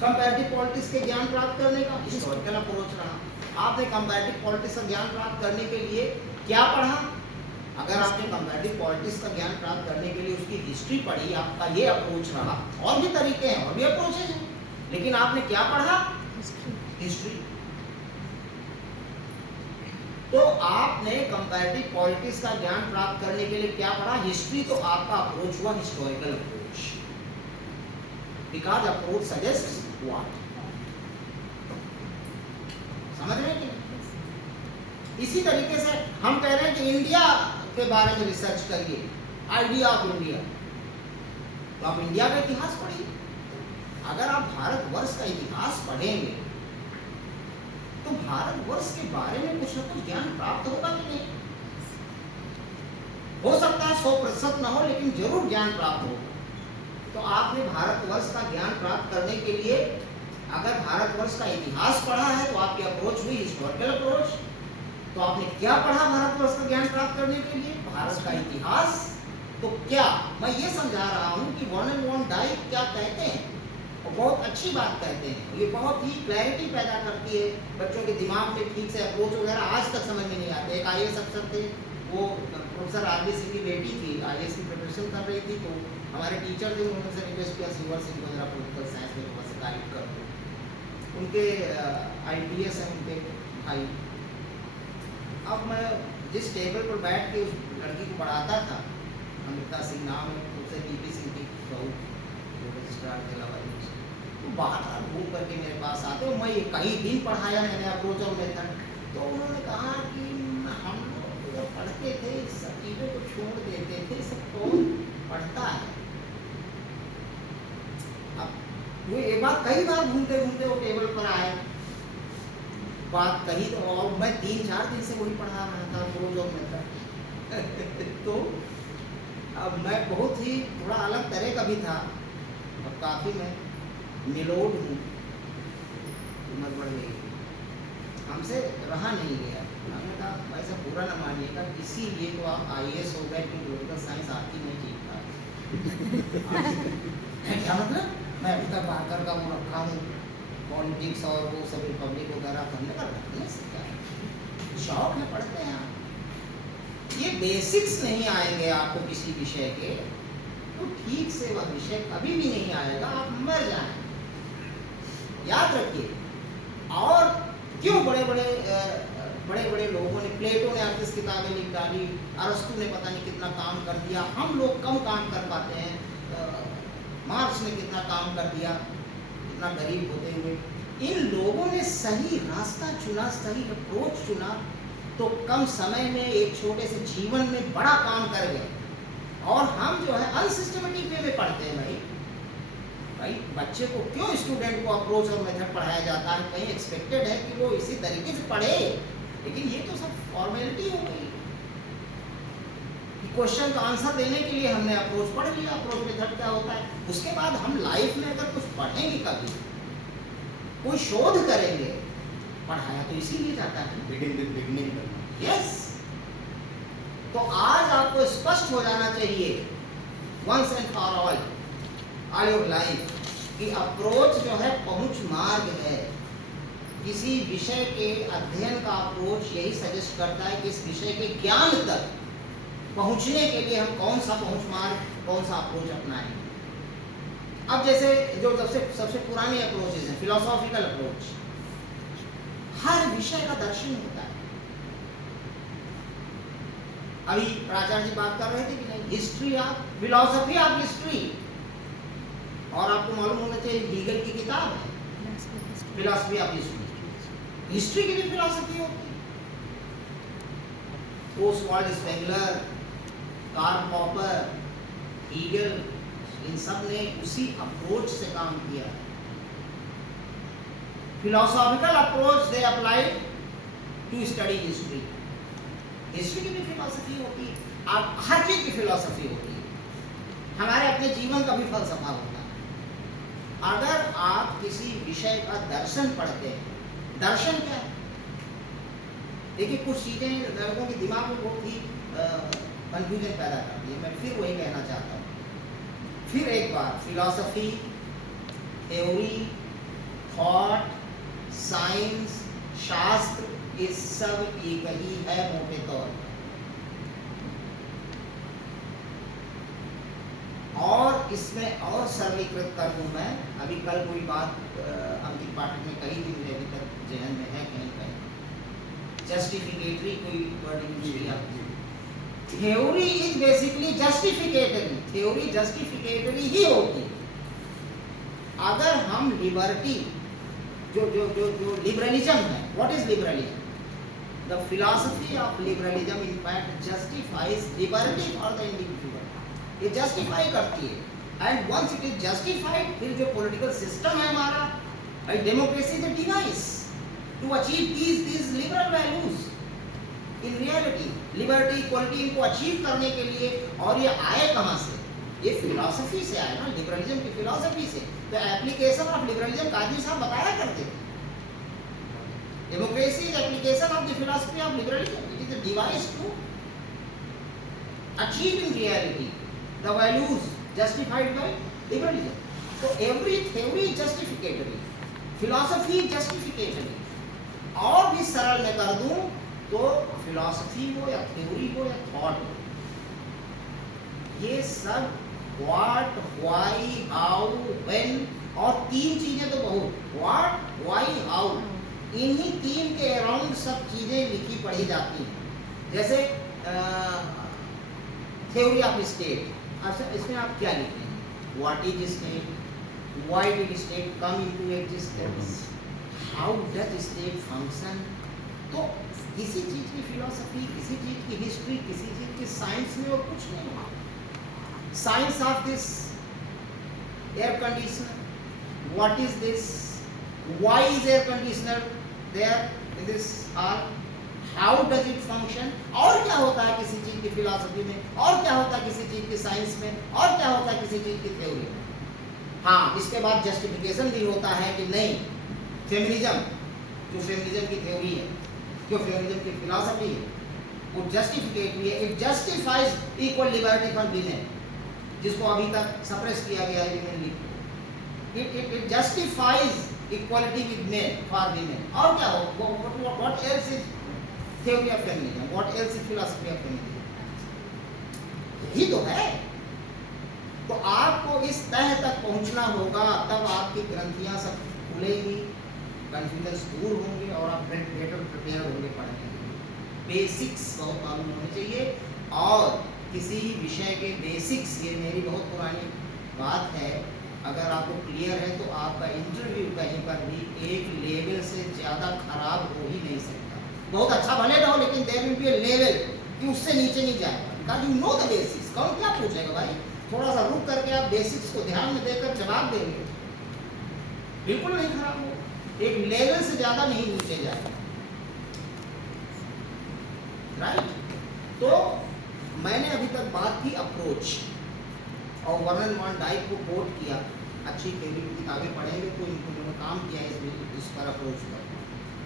कंपैरेटिव पॉलिटिक्स के ज्ञान प्राप्त करने का हिस्टोरिकल अप्रोच रहा। आपने कंपैरेटिव पॉलिटिक्स का ज्ञान प्राप्त करने के लिए क्या पढ़ा? अगर आपने कंपैरेटिव पॉलिटिक्स का ज्ञान प्राप्त करने के लिए उसकी हिस्ट्री पढ़ी, आपका ये अप्रोच रहा। और भी तरीके हैं, और भी अप्रोचेज हैं, लेकिन आपने क्या पढ़ा? हिस्ट्री। तो आपने कंपैरेटिव पॉलिटिक्स का ज्ञान प्राप्त करने के लिए क्या पढ़ा? हिस्ट्री। तो आपका अप्रोच हुआ historical approach, because approach suggests what. समझ रहे हैं? इसी तरीके से हम कह रहे हैं कि इंडिया के बारे में रिसर्च करिए, आइडिया ऑफ इंडिया। तो आप इंडिया का इतिहास पढ़िए। अगर आप भारतवर्ष का इतिहास पढ़ेंगे तो भारतवर्ष के बारे में कुछ न कुछ ज्ञान प्राप्त होगा कि नहीं? हो सकता है 100% ना हो, लेकिन जरूर ज्ञान प्राप्त होगा। तो आपने भारतवर्ष का ज्ञान प्राप्त करने के लिए अगर भारतवर्ष का इतिहास पढ़ा है तो आपकी अप्रोच हुई हिस्टोरिकल अप्रोच। तो आपने क्या पढ़ा भारतवर्ष का ज्ञान प्राप्त करने के लिए? भारत का इतिहास। तो क्या मैं ये समझा रहा हूँ कि वन एंड वन डाई क्या कहते हैं, और बहुत अच्छी बात कहते हैं, ये बहुत ही क्लैरिटी पैदा करती है बच्चों के दिमाग में, ठीक से अप्रोच वगैरह आज तक समझ में नहीं आते। एक IAS अफसर थे, वो प्रोफेसर RB सिंह की बेटी थी, IAS की प्रिपरेशन कर रही थी, तो हमारे टीचर थे, उन्होंने से रिक्वेस्ट किया सिल्वर सिंह को जरा पॉलिटिकल साइंस में थोड़ा सा गाइड कर दो। उनके IPS हैं उनके भाई। अब मैं जिस टेबल पर बैठ के उस लड़की को पढ़ाता था, अमृता सिंह नाम है, उससे DP सिंह की बहू जो रजिस्ट्रार के अलावा, तो बाहर घूम करके मेरे पास आते, और मैं ये कई दिन पढ़ाया मैंने अप्रोच और मेथड, तो उन्होंने कहा कि हम लोग जब पढ़ते थे सब चीज़ों को छोड़ देते थे, सब कौन पढ़ता है। अब वो एक बात कई बार घूमते घूमते वो टेबल पर आए, बात कही, तो और मैं 3-4 दिन से वही पढ़ा रहा था अप्रोच और मेथड। तो अब मैं बहुत ही थोड़ा अलग तरह का भी था, अब काफ़ी मैं निलोड हूँ, उम्र बढ़ गई, हमसे रहा नहीं गया। हमने कहा ऐसा बुरा न मानिएगा, इसीलिए तो आप IAS हो गए कि पॉलिटिकल साइंस आपकी नहीं ठीक था। क्या मतलब, मैं अभी तक बाकर का वो रखा हूँ, पॉलिटिक्स और वो सब रिपब्लिक वगैरह करने का रखने से क्या शौक है, पढ़ते हैं आप। ये बेसिक्स नहीं आएंगे आपको किसी विषय के, तो ठीक से वह विषय कभी भी नहीं आएगा, आप मर जाएंगे, याद रखिए। और क्यों बड़े बड़े लोगों ने, प्लेटो ने 38 किताबें लिख डाली, अरस्तु ने पता नहीं कितना काम कर दिया, हम लोग कम काम कर पाते हैं, मार्क्स ने कितना काम कर दिया, इतना गरीब होते हुए। इन लोगों ने सही रास्ता चुना, सही अप्रोच चुना, तो कम समय में एक छोटे से जीवन में बड़ा काम कर गए। और हम जो है अनसिस्टमेटिक वे में पढ़ते हैं भाई बच्चे को क्यों, स्टूडेंट को अप्रोच और मेथड पढ़ाया जाता है, कहीं एक्सपेक्टेड है कि वो इसी तरीके से पढ़े, लेकिन ये तो सब फॉर्मेलिटी हो गई कि क्वेश्चन का आंसर देने के लिए हमने अप्रोच पढ़ लिया, अप्रोच मेथड क्या होता है, उसके बाद हम लाइफ में अगर कुछ पढ़ेंगे, कभी कोई शोध करेंगे, पढ़ाया तो इसीलिए जाता है, बिगिनिंग करना। यस। तो आज आपको स्पष्ट हो जाना चाहिए once and for all your life कि अप्रोच जो है पहुंच मार्ग है। किसी विषय के अध्ययन का अप्रोच यही सजेस्ट करता है कि इस विषय के ज्ञान तक पहुंचने के लिए हम कौन सा पहुंच मार्ग, कौन सा अप्रोच अपनाएं। अब जैसे जो सबसे पुरानी अप्रोचेज है, फिलोसॉफिकल अप्रोच, हर विषय का दर्शन होता है। अभी प्राचार्य जी बात कर रहे थे कि नहीं, history of philosophy of history, और आपको मालूम होना चाहिए लीगल की किताब है फिलोसफी ऑफ हिस्ट्री, हिस्ट्री की भी फिलोसफी होती है। Oswald Spengler, Karl Popper, Hegel, इन सब ने उसी अप्रोच से काम किया। Philosophical approach they applied to study history. History की भी फिलोसफी होती है, आप हर चीज की फिलोसफी होती है, हमारे अपने जीवन का भी फलसफा होता है। अगर आप किसी विषय का दर्शन पढ़ते हैं, दर्शन क्या है, देखिए कुछ चीजें लोगों के दिमाग में बहुत ही कंफ्यूजन पैदा करती है। मैं फिर वही कहना चाहता हूँ, फिर एक बार, फिलॉसफी, थ्योरी, थॉट, साइंस, शास्त्र, ये सब एक ही है मोटे तौर पर। और इसमें और सरलीकृत कर दूं मैं, अभी कल कोई बात अंकित पाठक ने कही थी, मुझे अभी तक जहन में है कहीं कहीं, जस्टिफिकेटरी कोई वर्ड यूज किया। Theory is basically justificatory, theory justificatory ही होती है। अगर हम लिबर्टी, जो लिबरलिज्म है, what is liberalism? The philosophy of liberalism in fact justifies liberty for the individual, ये जस्टिफाई करती है। And once it is justified, फिर जो पॉलिटिकल सिस्टम है हमारा, democracy is a device to achieve these liberal values in reality, liberty, equality, इनको achieve करने के लिए। और ये आए कहाँ से? ये फिलॉसफी से आए ना, लिबरलिज्म की फिलॉसफी से। तो एप्लीकेशन ऑफ लिबरलिज्म काजी साहब बताया करते थे, democracy is application of the philosophy of liberalism, it is a device to achieve in reality the values justified by liberalism. So every theory is justificatory, philosophy is justificatory. और भी सरल मैं कर दूं तो फिलॉसफी हो या थ्योरी हो या थॉट हो, ये सब व्हाट, व्हाई, हाउ, व्हेन, और तीन चीजें तो बहुत, व्हाट, व्हाई, हाउ, इन्हीं तीन के अराउंड सब चीजें लिखी पढ़ी जाती हैं. जैसे थ्योरी ऑफ स्टेट, अच्छा इसमें आप क्या लिखें? What is state, why did state come into existence, how does state function. तो किसी चीज की फिलॉसफी, किसी चीज की हिस्ट्री, किसी चीज की साइंस में और कुछ नहीं हुआ. Science of this air conditioner, what is this, why is air conditioner there in this are, how does it function, और क्या होता है किसी चीज की फिलॉसफी में, और क्या होता है किसी चीज की साइंस में, और क्या होता है किसी चीज की थ्योरी में. हाँ, इसके बाद जस्टिफिकेशन भी होता है कि नहीं, फेमिनिज्म, जो फेमिनिज्म की थ्योरी है, जो फेमिनिज्म की फिलॉसफी है, वो जस्टिफिकेटरी है. It justifies equal liberty for women, जिसको अभी तक सप्रेस किया गया है women league. It justifies equality with main for women. और क्या हो, what else is theory of feminism, what else is philosophy of feminism, यही तो है. तो आपको इस तह तक पहुंचना होगा, तब आपकी ग्रंथियां सब खुलेगी, कन्फ्यूजन दूर होंगे और आप बेटर प्रिपेयर होंगे पढ़ने के लिए. बेसिक्स बहुत मालूम होने चाहिए, और किसी विषय के बेसिक्स, ये मेरी बहुत पुरानी बात है, अगर आपको क्लियर है तो आपका इंटरव्यू कहीं पर भी एक लेवल से ज़्यादा खराब हो ही नहीं सकता. बहुत अच्छा भले ना हो, लेकिन there will be a level कि उससे नीचे नहीं जाएगा, because you know the basics. कौन क्या पूछेगा भाई, थोड़ा सा रुक करके आप बेसिक्स को ध्यान में देकर जवाब देंगे, बिल्कुल नहीं खराब हो, एक लेवल से ज्यादा नहीं नीचे जाएगा. राइट. तो मैंने अभी तक बात की अप्रोच, और वर्नन वन डाइक को कोट किया. अच्छी थ्योरी की किताबें पढ़ेंगे तो इन्होंने काम किया है इस पर अप्रोच पर.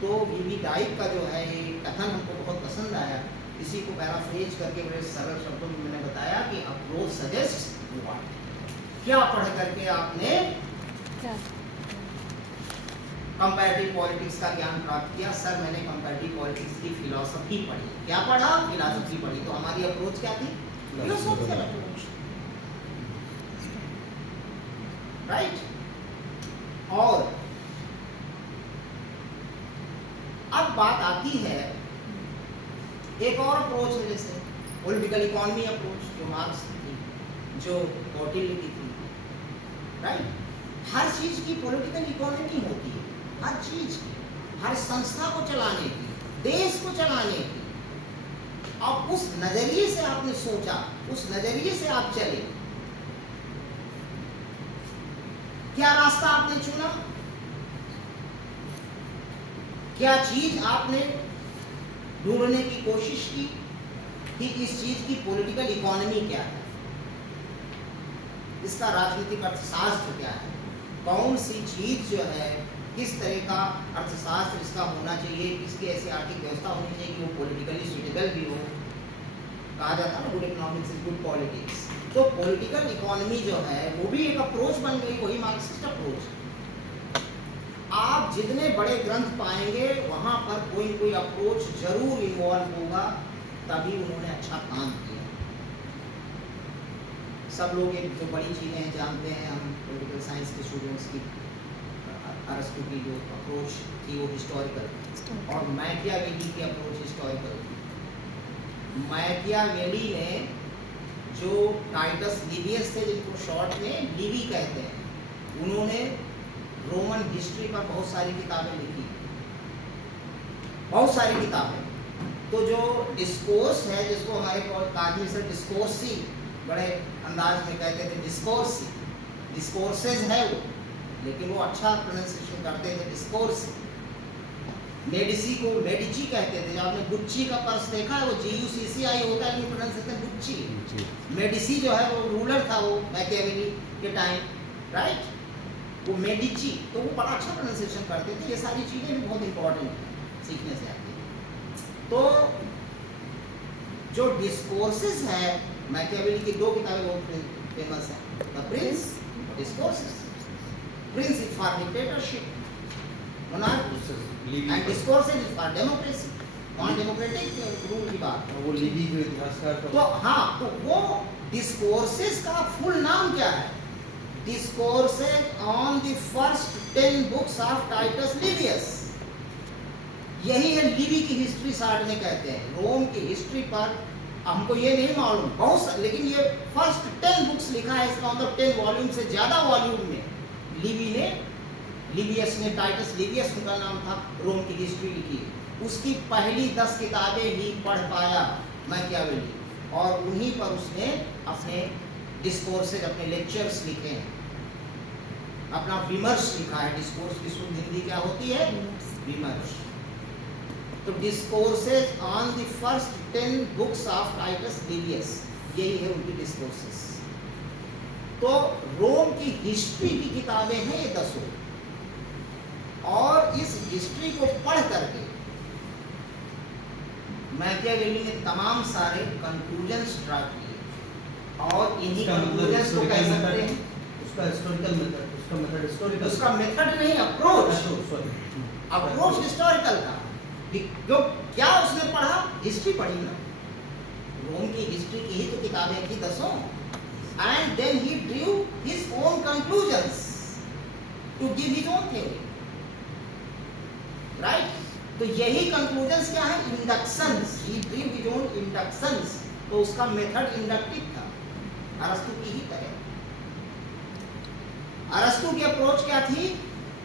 तो वी डाइक का जो है ये कथन हमको बहुत पसंद आया. इसी को पैराफ्रेज करके बड़े सरल शब्दों में मैंने बताया कि अप्रोच सजेस्ट व्हाट, क्या पढ़ करके आपने कंपैरेटिव पॉलिटिक्स का ज्ञान प्राप्त किया. सर मैंने कंपैरेटिव पॉलिटिक्स की फिलॉसफी पढ़ी. क्या पढ़ा? फिलॉसफी पढ़ी. तो हमारी अप्रोच क्या थी? Philosophical approach. राइट. और अब बात आती है एक और अप्रोच है, जैसे पॉलिटिकल इकोनॉमी अप्रोच, जो मार्क्स की थी, जो कौटिल्य की थी. राइट. हर चीज की पॉलिटिकल इकोनॉमी होती है, हर चीज की, हर संस्था को चलाने की, देश को चलाने की. अब उस नजरिए से आपने सोचा, उस नजरिए से आप चले, क्या रास्ता आपने चुना, क्या चीज आपने ढूंढने की कोशिश की कि इस चीज की पॉलिटिकल इकोनॉमी क्या है, इसका राजनीतिक अर्थशास्त्र क्या है, कौन सी चीज जो है, किस तरह का अर्थशास्त्र इसका होना चाहिए, इसकी ऐसी आर्थिक व्यवस्था होनी चाहिए कि वो पॉलिटिकली सुटेबल भी हो. कहा जाता है ना, good economics is good politics. तो पॉलिटिकल इकोनॉमी जो है वो भी एक अप्रोच बन गई, वही मार्क्सिस्ट अप्रोच. आप जितने बड़े ग्रंथ पाएंगे वहां पर कोई कोई अप्रोच जरूर इन्वॉल्व होगा, तभी उन्होंने अच्छा काम किया. सब लोग एक जो बड़ी चीज़ें हैं जानते हैं, हम पॉलिटिकल साइंस के स्टूडेंट्स की, अरस्तु की जो अप्रोच थी वो हिस्टोरिकल, और मैकियावेली की अप्रोच हिस्टोरिकल थी. मैकियावेली ने जो टाइटस लिवियस थे, जिनको शॉर्ट में लिवी कहते हैं, उन्होंने रोमन हिस्ट्री पर बहुत सारी किताबें लिखी, बहुत सारी किताबें. तो जो डिस्कोर्स है, जिसको हमारे अकादमी से डिस्कोर्सी बड़े अंदाज में कहते थे, डिस्कोर्सी, डिस्कोर्सेज है वो, लेकिन वो अच्छा प्रोनाउंसिएशन करते थे, डिस्कोर्स. मेडिसी को मेडिची कहते थे. जब आपने गुच्ची का पर्स देखा है, वो GUCCI होता है, लेकिन प्रोनाउंसिएशन गुच्ची. मेडिसी जो है वो रूलर था वो मैकियावेली के टाइम. राइट. वो मेडिची, तो वो बड़ा अच्छा प्रोनाउंसिएशन करते थे. ये सारी चीज़ें भी बहुत इंपॉर्टेंट हैं, सीखने से आती है. तो जो डिस्कोर्सेस है, मैकियावेली की 2 किताबें बहुत फेमस है, the Prince discourses, Prince is for dictatorship, monarchy, and discourses is for democracy, non democratic rule की बात। वो लिबी जो इतिहासकार तो हाँ, तो वो डिस्कोर्सेस का फुल नाम क्या है? Discourses on the first 10 books of Titus Livius. यही है लिबी की हिस्ट्री सारणी कहते हैं, रोम की हिस्ट्री पर। हमको ये नहीं मालूम बहुत, लेकिन ये फर्स्ट 10 बुक्स लिखा है, इसका मतलब 10 वॉल्यूम से ज्यादा वॉल्यूम में लिबी ने, लिवियस ने, टाइटस लिवियस उनका नाम था, रोम की हिस्ट्री लिखी। उसकी पहली 10 किताबें ही पढ़ पाया मैकियावेली, और उन्हीं पर उसने अपने डिस्कोर्सेज, अपने लेक्चर्स लिखे हैं, अपना विमर्श लिखा है। डिस्कोर्स की शुद्ध हिंदी क्या होती है? विमर्श। तो discourses on the first 10 books of Titus Livius, यही है उनकी डिस्कोर्सेज। तो रोम की हिस्ट्री की किताबें हैं ये 10, और इस हिस्ट्री को पढ़ करके मैकियावेली ने तमाम सारे कंक्लूजन्स ड्रा किए, और इन्हीं कंक्लूजन्स को कह सकते हैं उसका हिस्टोरिकल मेथड, उसका मेथड हिस्टोरिकल, उसका मेथड नहीं, अप्रोच, अप्रोच हिस्टोरिकल का। जो क्या उसने पढ़ा? हिस्ट्री पढ़ी ना, रोम की हिस्ट्री की ही तो किताबें थी 10, and then he drew his own conclusions to give his own theory, right? तो यही कंक्लूजन्स क्या है? Inductions, he drew his own inductions. तो उसका मेथड इंडक्टिव था, अरस्तु की ही तरह। अरस्तु की अप्रोच क्या थी?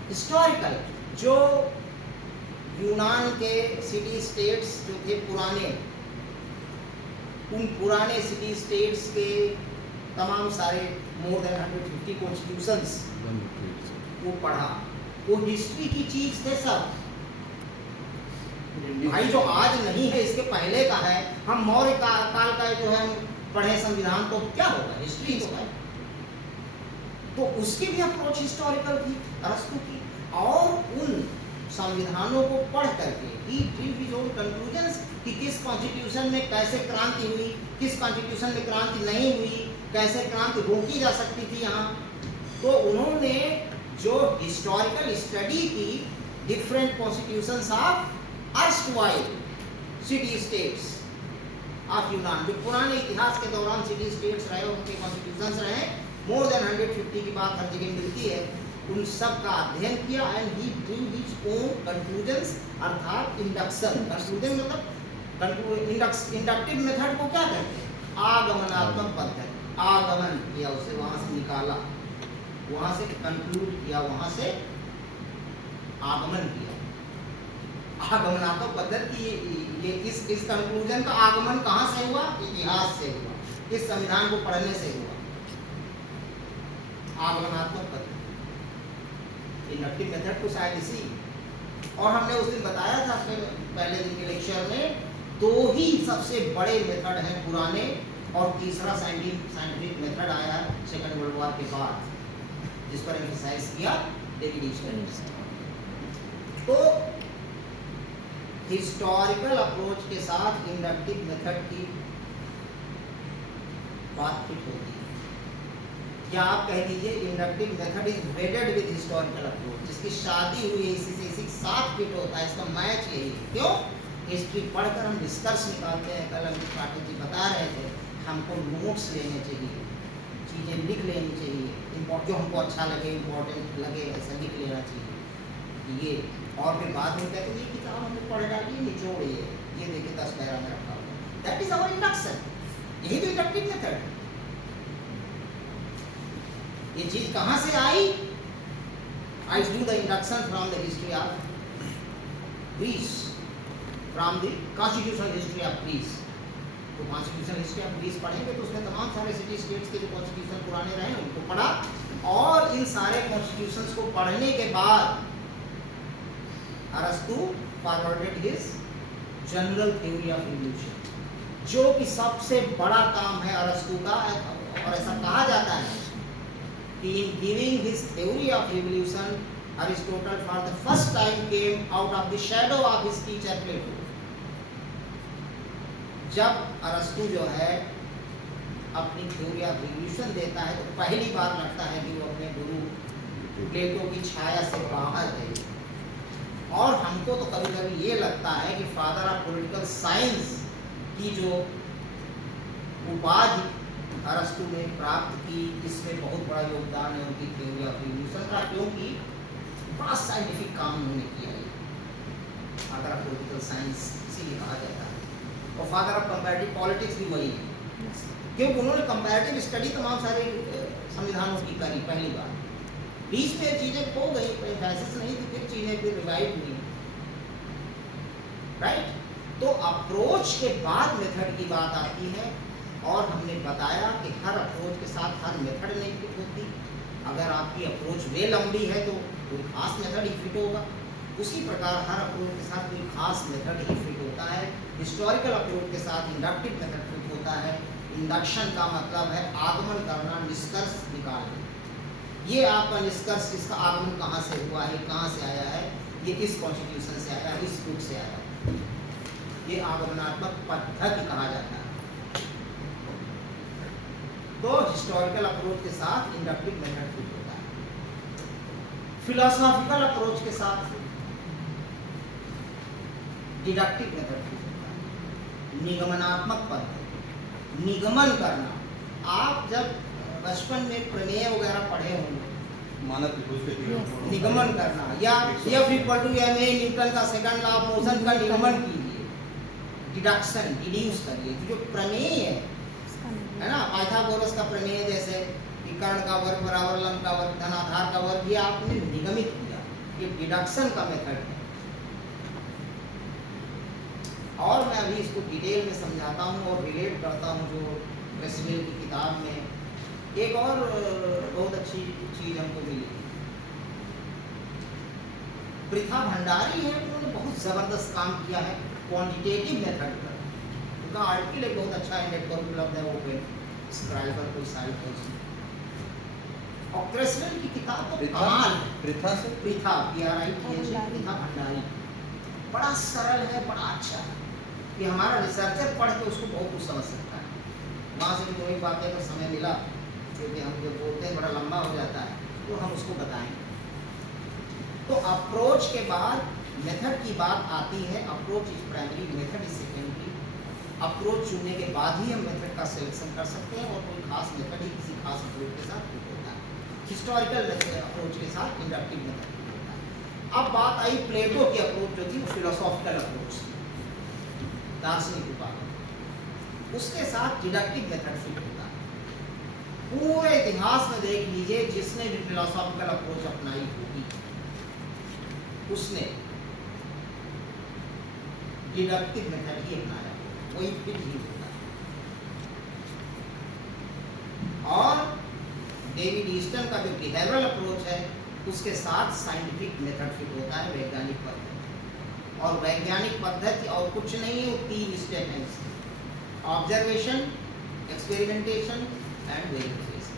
हिस्टोरिकल। जो यूनान के सिटी स्टेट्स जो थे पुराने, उन पुराने सिटी स्टेट्स के तमाम सारे मोर देन 150 कॉन्स्टिट्यूशंस वो पढ़ा, वो हिस्ट्री की चीज थे सब। भाई जो आज नहीं है, इसके पहले का है, हम मौर्य काल का जो है पढ़े संविधान, तो क्या होगा? हिस्ट्री तो है। तो उसकी भी अप्रोच हिस्टोरिकल थी अरस्तु की, और उन संविधानों को पढ़ करके ही ड्रू हिज ओन कंक्लूजन्स कि किस कॉन्स्टिट्यूशन में कैसे क्रांति हुई, किस कॉन्स्टिट्यूशन में क्रांति नहीं हुई, कैसे क्रांति रोकी जा सकती थी यहाँ। तो उन्होंने जो हिस्टोरिकल स्टडी की different constitutions of erstwhile city states of यूनान, जो पुराने इतिहास के दौरान सिटी स्टेट्स रहे, उनके कॉन्स्टिट्यूशंस रहे, मोर देन 150 की बात हर जगह मिलती है, उन सब का अध्ययन किया, and he drew his own conclusions, अर्थात इंडक्शन। कंक्लूजन मतलब इंडक्टिव मेथड को क्या कहते हैं? आगमनात्मक पद्धति। आगमन किया, उसे वहां से निकाला, वहां से कंक्लूड किया, वहां से आगमन किया। आगमनात्मक पद्धति, ये इस कंक्लूजन का आगमन कहाँ से हुआ? इतिहास से हुआ, इस संविधान को पढ़ने से हुआ। आगमनात्मक पद्धति, इंडक्टिव मेथड को शायद इसी, और हमने उस दिन बताया था अपने पहले दिन के लेक्चर में, 2 ही सबसे बड़े मेथड हैं पुराने, और तीसरा साइंटिफिक मेथड आया सेकंड वर्ल्ड वॉर के बाद, जिस पर एम्फसाइज किया डेविड ईस्टन। तो हिस्टोरिकल अप्रोच के साथ इंडक्टिव मेथड की बात फिट होती है, या आप कह दीजिए inductive method is वेडेड with historical approach, जिसकी शादी हुई है इसी से, इसी साथ फिट होता है, इसका मैच यही। क्यों? हिस्ट्री पढ़कर हम निष्कर्ष निकालते हैं। कल अमित पाठक जी बता रहे थे, हमको नोट्स लेने चाहिए, चीज़ें लिख लेनी चाहिए, जो हमको अच्छा लगे, इम्पोर्टेंट लगे, ऐसा लिख लेना चाहिए ये, और फिर बाद में कहते हैं ये किताब हमने पढ़ डाली, निचोड़ ये देखिए 10 पैरा में रखा हुआ। दैट इज आवर इंडक्शन, यही तो इंडक्टिव मेथड है। ये चीज कहाँ से आई? I do the induction from the history of Greece, from the constitutional history of Greece. तो कॉन्स्टिट्यूशन हिस्ट्री ऑफ ग्रीस पढ़ेंगे तो उसमें तमाम सारे सिटी स्टेट्स के जो कॉन्स्टिट्यूशन पुराने रहे हैं उनको पढ़ा, और इन सारे कॉन्स्टिट्यूशंस को पढ़ने के बाद अरस्तु forwarded his general theory of evolution, जो कि सबसे बड़ा काम है अरस्तु का, और ऐसा कहा जाता है कि in giving his theory of evolution, Aristotle for the first time came out of the shadow of his teacher Plato. जब अरस्तु जो है अपनी थ्योरी ऑफ इवोल्यूशन देता है तो पहली बार लगता है कि वो अपने गुरु प्लेटो की छाया से बाहर है। और हमको तो कभी कभी ये लगता है कि फादर ऑफ पॉलिटिकल साइंस की जो उपाधि अरस्तु ने प्राप्त की, इसमें बहुत बड़ा योगदान है उनकी थ्योरी ऑफ इवोल्यूशन का, क्योंकि बड़ा साइंटिफिक काम उन्होंने किया है फादर ऑफ पॉलिटिकल साइंस इसीलिए कहा जाता है। और फादर ऑफ कंपैरेटिव पॉलिटिक्स भी वही है, क्योंकि उन्होंने कंपैरेटिव स्टडी तमाम सारे संविधानों की करी पहली बार। बीच में चीज़ें खो गई, एम्फेसिस नहीं थी, फिर चीज़ें फिर रिवाइव हुई, राइट। तो अप्रोच के बाद मेथड की बात आती है, और हमने बताया कि हर अप्रोच के साथ हर मेथड नहीं फिट होती। अगर आपकी अप्रोच वे लंबी है तो कोई खास मेथड ही फिट होगा, उसी प्रकार हर अप्रोच के साथ कोई खास मेथड ही फिट होता है। हिस्टोरिकल अप्रोच के साथ इंडक्टिव मेथड फिट होता है। इंडक्शन का मतलब है आगमन करना, निष्कर्ष निकालना। ये आपका निष्कर्ष, इसका आगमन कहाँ से हुआ है, कहाँ से आया है, ये इस कॉन्स्टिट्यूशन से आया है, इस बुक से आया है, ये आगमनात्मक पद्धति कहा जाता है। तो हिस्टोरिकल अप्रोच के साथ इंडक्टिव मेथड फिट होता है। फिलोसॉफिकल अप्रोच के साथ डिडक्टिव मेथड फिट होता है। निगमनात्मक पद्धति, निगमन करना। आप जब बचपन में प्रमेय वगैरह पढ़े होंगे, निगमन करना, या F equal to ma Newton का सेकंड लॉ ऑफ मोशन का निगमन कीजिए, डिडक्शन, डिड्यूस करिए। जो प्रमेय है ना, पाइथागोरस का प्रमेय जैसे कि कर्ण का वर्ग बराबर लंब का वर्ग धनाधार का वर्ग, ये आपने निगमित किया, ये डिडक्शन का मेथड है। और मैं अभी इसको डिटेल में समझाता हूँ और रिलेट करता हूँ जो क्रेसवेल की किताब में। एक और बहुत अच्छी चीज़ हमको मिली, पृथा भंडारी है, उन्होंने बहुत ज़बरदस्त काम किया है क्वांटिटेटिव मेथड पर। उनका आर्टिकल एक बहुत अच्छा है, नेट पर उपलब्ध है, वो पे स्क्राइब पर कोई साइट है उसमें। और क्रेसवेल की किताब तो कमाल है। पृथा से पृथा पृथा भंडारी बड़ा सरल है, बड़ा अच्छा है कि हमारा रिसर्चर पढ़ के उसको बहुत कुछ समझ सकता है। वहाँ से भी कोई बातें का समय मिला, क्योंकि हम जो बोलते हैं बड़ा लंबा हो जाता है, तो हम उसको बताएंगे। तो अप्रोच के बाद मेथड की बात आती है। Approach is primary, method is secondary. Approach चुनने के बाद ही हम मेथड का सिलेक्शन कर सकते हैं, और कोई खास मेथड ही किसी खास अप्रोच के साथ फिट होता है। हिस्टोरिकल अप्रोच के साथ इंडक्टिव मेथड फिट होता है। अब बात आई प्लेटो की अप्रोच जो थी, वो फिलोसॉफिकल अप्रोच, दार्शनिक उपागम, उसके साथ डिडक्टिव मेथड फिट होता है। पूरे इतिहास में देख लीजिए, जिसने भी फिलोसॉफिकल अप्रोच अपनाई होगी उसने डिडक्टिव मेथड ही अपनाया, वही फिट ही होता है। और डेविड ईस्टन का जो बिहेवियरल अप्रोच है, उसके साथ साइंटिफिक मेथड फिट होता है, वैज्ञानिक पद्धति। और वैज्ञानिक पद्धति और कुछ नहीं है, वो 3 स्टेप है इसके: observation, experimentation and verification.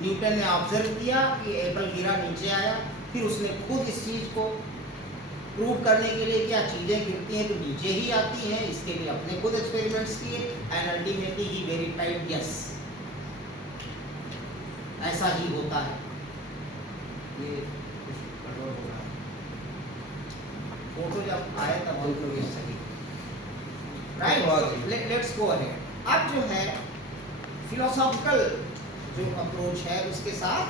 Newton ने ऑब्जर्व किया कि एप्पल गिरा, नीचे आया, फिर उसने खुद इस चीज़ को प्रूव करने के लिए क्या चीज़ें गिरती हैं तो नीचे ही आती हैं, इसके लिए अपने खुद एक्सपेरिमेंट्स किए, and ultimately he verified yes, ऐसा ही होता है। ये कंट्रोल हो रहा है, फोटो जब आए तब तो सही, राइट। Let's go ahead. अब जो है फिलोसॉफिकल जो अप्रोच है, उसके साथ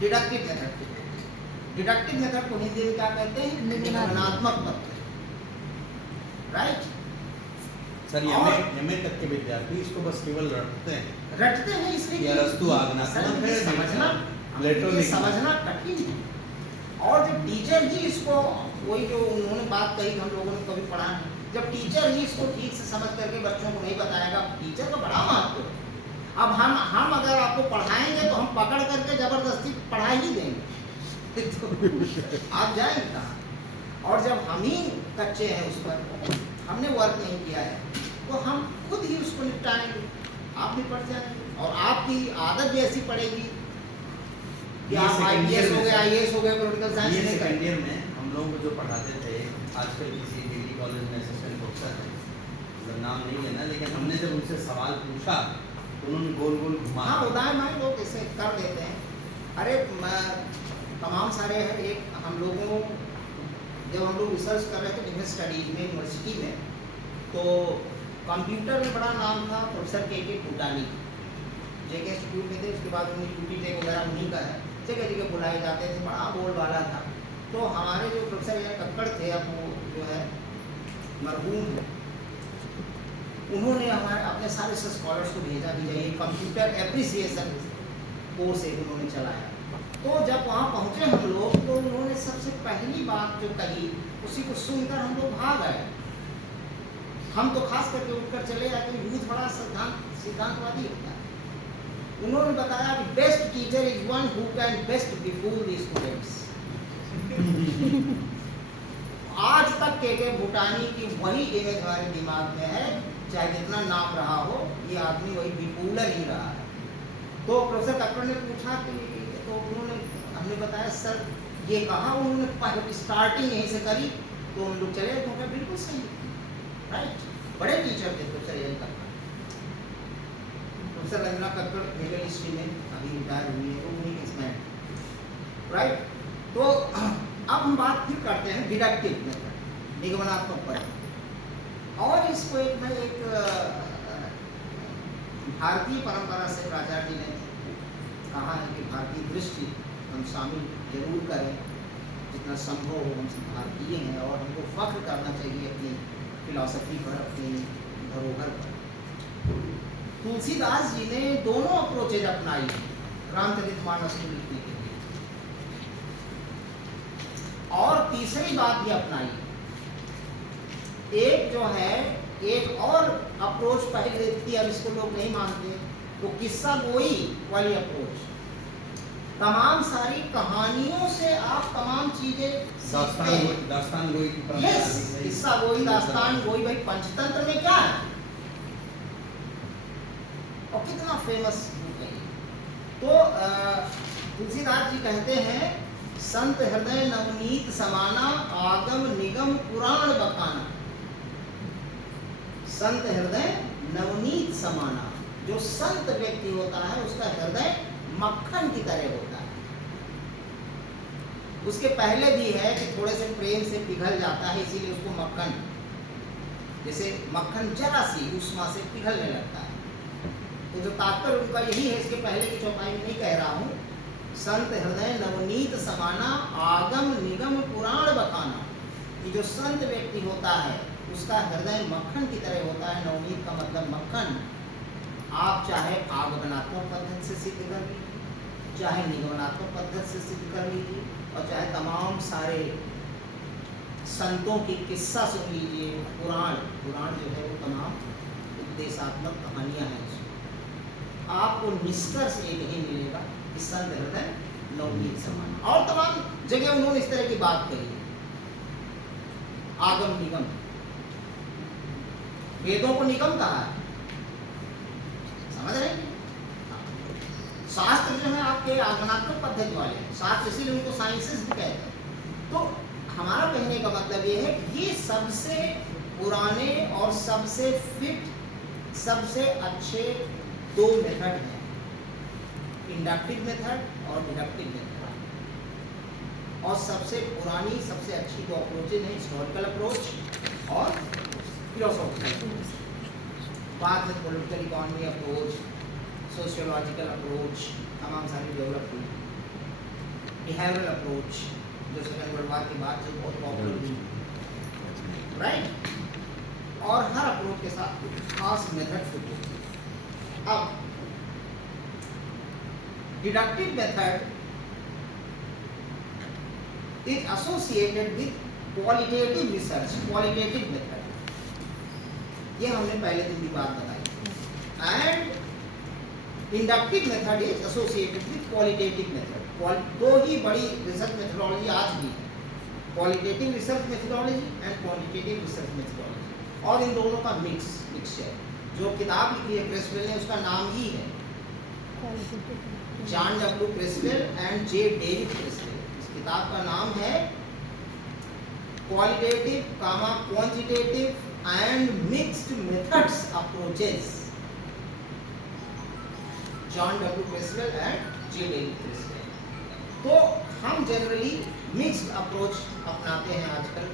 डिडक्टिव मेथड फिट होती है। डिडक्टिव मेथड को हिंदी में क्या कहते हैं? निगमनात्मक पद्धति, राइट। सर एमए तक के विद्यार्थी इसको बस केवल रटते हैं इसलिए अरस्तु आगमनात्मक है, समझना कठिन है। और जब टीचर ही इसको, वही जो उन्होंने बात कही, हम लोगों ने कभी पढ़ा नहीं, जब टीचर ही इसको ठीक से समझ करके बच्चों को नहीं बताएगा, टीचर का बड़ा महत्व है। अब हम अगर आपको पढ़ाएंगे तो हम पकड़ करके जबरदस्ती पढ़ा ही देंगे तो आप जाएंगे कहाँ? और जब हम ही कच्चे हैं उस पर, हमने वर्क नहीं किया है, तो हम खुद ही उसको निपटाएंगे, आप निपट जाएंगे। और आपकी आदत भी ऐसी पड़ेगी कि आप IPS हो गए, IAS हो गए, पॉलिटिकल साइंस में। सेकंड ईयर में हम लोग को जो पढ़ाते थे, आजकल किसी डिग्री कॉलेज में असिस्टेंट प्रोफेसर है, मतलब नाम नहीं लेना, लेकिन हमने जब उनसे सवाल पूछा तो उन्होंने गोल गोल घुमा हाँ उदाहरण लोग ऐसे कर देते हैं। अरे तमाम सारे हैं। एक हम लोगों जब हम लोग रिसर्च कर रहे थे बिजनेस स्टडीज में यूनिवर्सिटी में, तो कंप्यूटर में बड़ा नाम था प्रोफेसर के भूटानी, जेके इंस्टीट्यूट में थे। उसके बाद उन्हें यूपी टेक वगैरह उन्हीं का है, जगह जगह बुलाए जाते थे, बड़ा बोल वाला था। तो हमारे जो प्रोफेसर एन कक्कड़ थे, अब वो जो है मरहूम, उन्होंने हमारे अपने सारे स्कॉलर्स को भेजा कि जाइए कंप्यूटर एप्रिसिएशन कोर्स एक उन्होंने चलाया। तो जब वहाँ पहुँचे हम लोग, तो उन्होंने सबसे पहली बात जो कही, उसी को सुनकर हम लोग भाग आए। हम तो खास करके उठकर चले जाते हैं, यूथ बड़ा सिद्धांतवादी होता है। उन्होंने बताया कि best teacher is one who can best befool the students. आज तक के भूटानी की वही इमेज हमारे दिमाग में है, चाहे जितना नाम रहा हो, ये आदमी वही बिफूलर ही रहा है। तो प्रोफेसर कक्कड़ ने पूछा कि, तो उन्होंने हमने बताया सर ये कहा, उन्होंने स्टार्टिंग यहीं से करी, तो हम लोग चले क्योंकि बिल्कुल सही, राइट। बड़े टीचर थे professor N Kakkar. Professor Ranjana Kakkar legal history में अभी रिटायर हुई है, वो उन्हीं के इसमें, राइट। तो अब हम बात फिर करते हैं डिडक्टिव मेथड, निगमनात्मक पद्धति। और इसको एक भारतीय परंपरा से प्राचार्य जी ने कहा है कि भारतीय दृष्टि हम शामिल जरूर करें, जितना संभव हो। हम सब भारतीय हैं और हमको फख्र करना चाहिए अपनी फिलॉसफी पर, अपनी धरोहर पर। तुलसीदास जी ने दोनों अप्रोचेज अपनाई रामचरितमानस को लिखने के लिए, और तीसरी बात भी अपनाई। एक जो है, एक और अप्रोच पहले थी, अब इसको लोग नहीं मानते, तो किस्सा गोई वाली अप्रोच। तमाम सारी कहानियों से आप तमाम चीजें दास्तान गोई की परंपरा। यस, किस्सा गोई, दास्तान गोई। भाई पंचतंत्र में क्या है और कितना फेमस बुक है। तो तुलसीदास जी कहते हैं, संत हृदय नवनीत समाना, आगम निगम पुराण बखाना। संत हृदय नवनीत समाना, जो संत व्यक्ति होता है उसका हृदय मक्खन की तरह होता है। उसके पहले भी है कि थोड़े से प्रेम से पिघल जाता है, इसीलिए उसको मक्खन, जैसे मक्खन जरा सी उष्मा से पिघलने लगता है। तो जो तात्पर्य उनका यही है, इसके पहले की चौपाई में नहीं कह रहा हूँ। संत हृदय नवनीत समाना, आगम निगम पुराण बखाना। कि जो संत व्यक्ति होता है उसका हृदय मक्खन की तरह होता है। नवनीत का मतलब मक्खन। आप चाहे आगमनात्मक पद्धति से सिद्ध कर लीजिए, चाहे निगमनात्मक पद्धति से सिद्ध कर लीजिए, और चाहे तमाम सारे संतों की किस्सा सुन लीजिए। पुराण जो है वो तमाम उपदेशात्मक कहानियाँ हैं। इसमें आपको निष्कर्ष एक ही मिलेगा कि संत हृदय नवनीत समान। और तमाम जगह उन्होंने इस तरह की बात कही है। आगम निगम, वेदों को निगम कहा है, समझ रहे हैं। शास्त्र जो है आपके आगमनात्मक पद्धति वाले हैं, शास्त्र इसीलिए उनको साइंसेस भी कहते हैं। तो हमारा कहने का मतलब ये है कि ये सबसे पुराने और सबसे फिट, सबसे अच्छे दो मेथड हैं, इंडक्टिव मेथड और डिडक्टिव मेथड। और सबसे पुरानी, सबसे अच्छी दो अप्रोचेज हैं, हिस्टोरिकल अप्रोच और फिलोसॉफिकल अप्रोच। बाद में political economy approach, sociological approach तमाम सारी डेवलप हुई। बिहेवियरल अप्रोच जो सेकेंड वर्ल्ड वॉर के बाद जो बहुत पॉपुलर हुई, राइट। और हर अप्रोच के साथ कुछ खास मेथड फिट होती है। अब deductive method is associated with qualitative research, qualitative method। ये हमने पहले दिन भी बात बताई। and inductive method is associated with qualitative method। दो ही बड़ी रिसर्च मेथोडोलॉजी आज भी है, qualitative research methodology and quantitative research methodology. और इन दोनों का मिक्सचर। जो किताब लिखी है क्रेसवेल ने, उसका नाम ही है John W Creswell and J David Creswell. किताब का नाम है qualitative, quantitative and mixed methods approaches. John W Creswell and J W Creswell. तो हम जनरली मिक्स्ड अप्रोच अपनाते हैं आजकल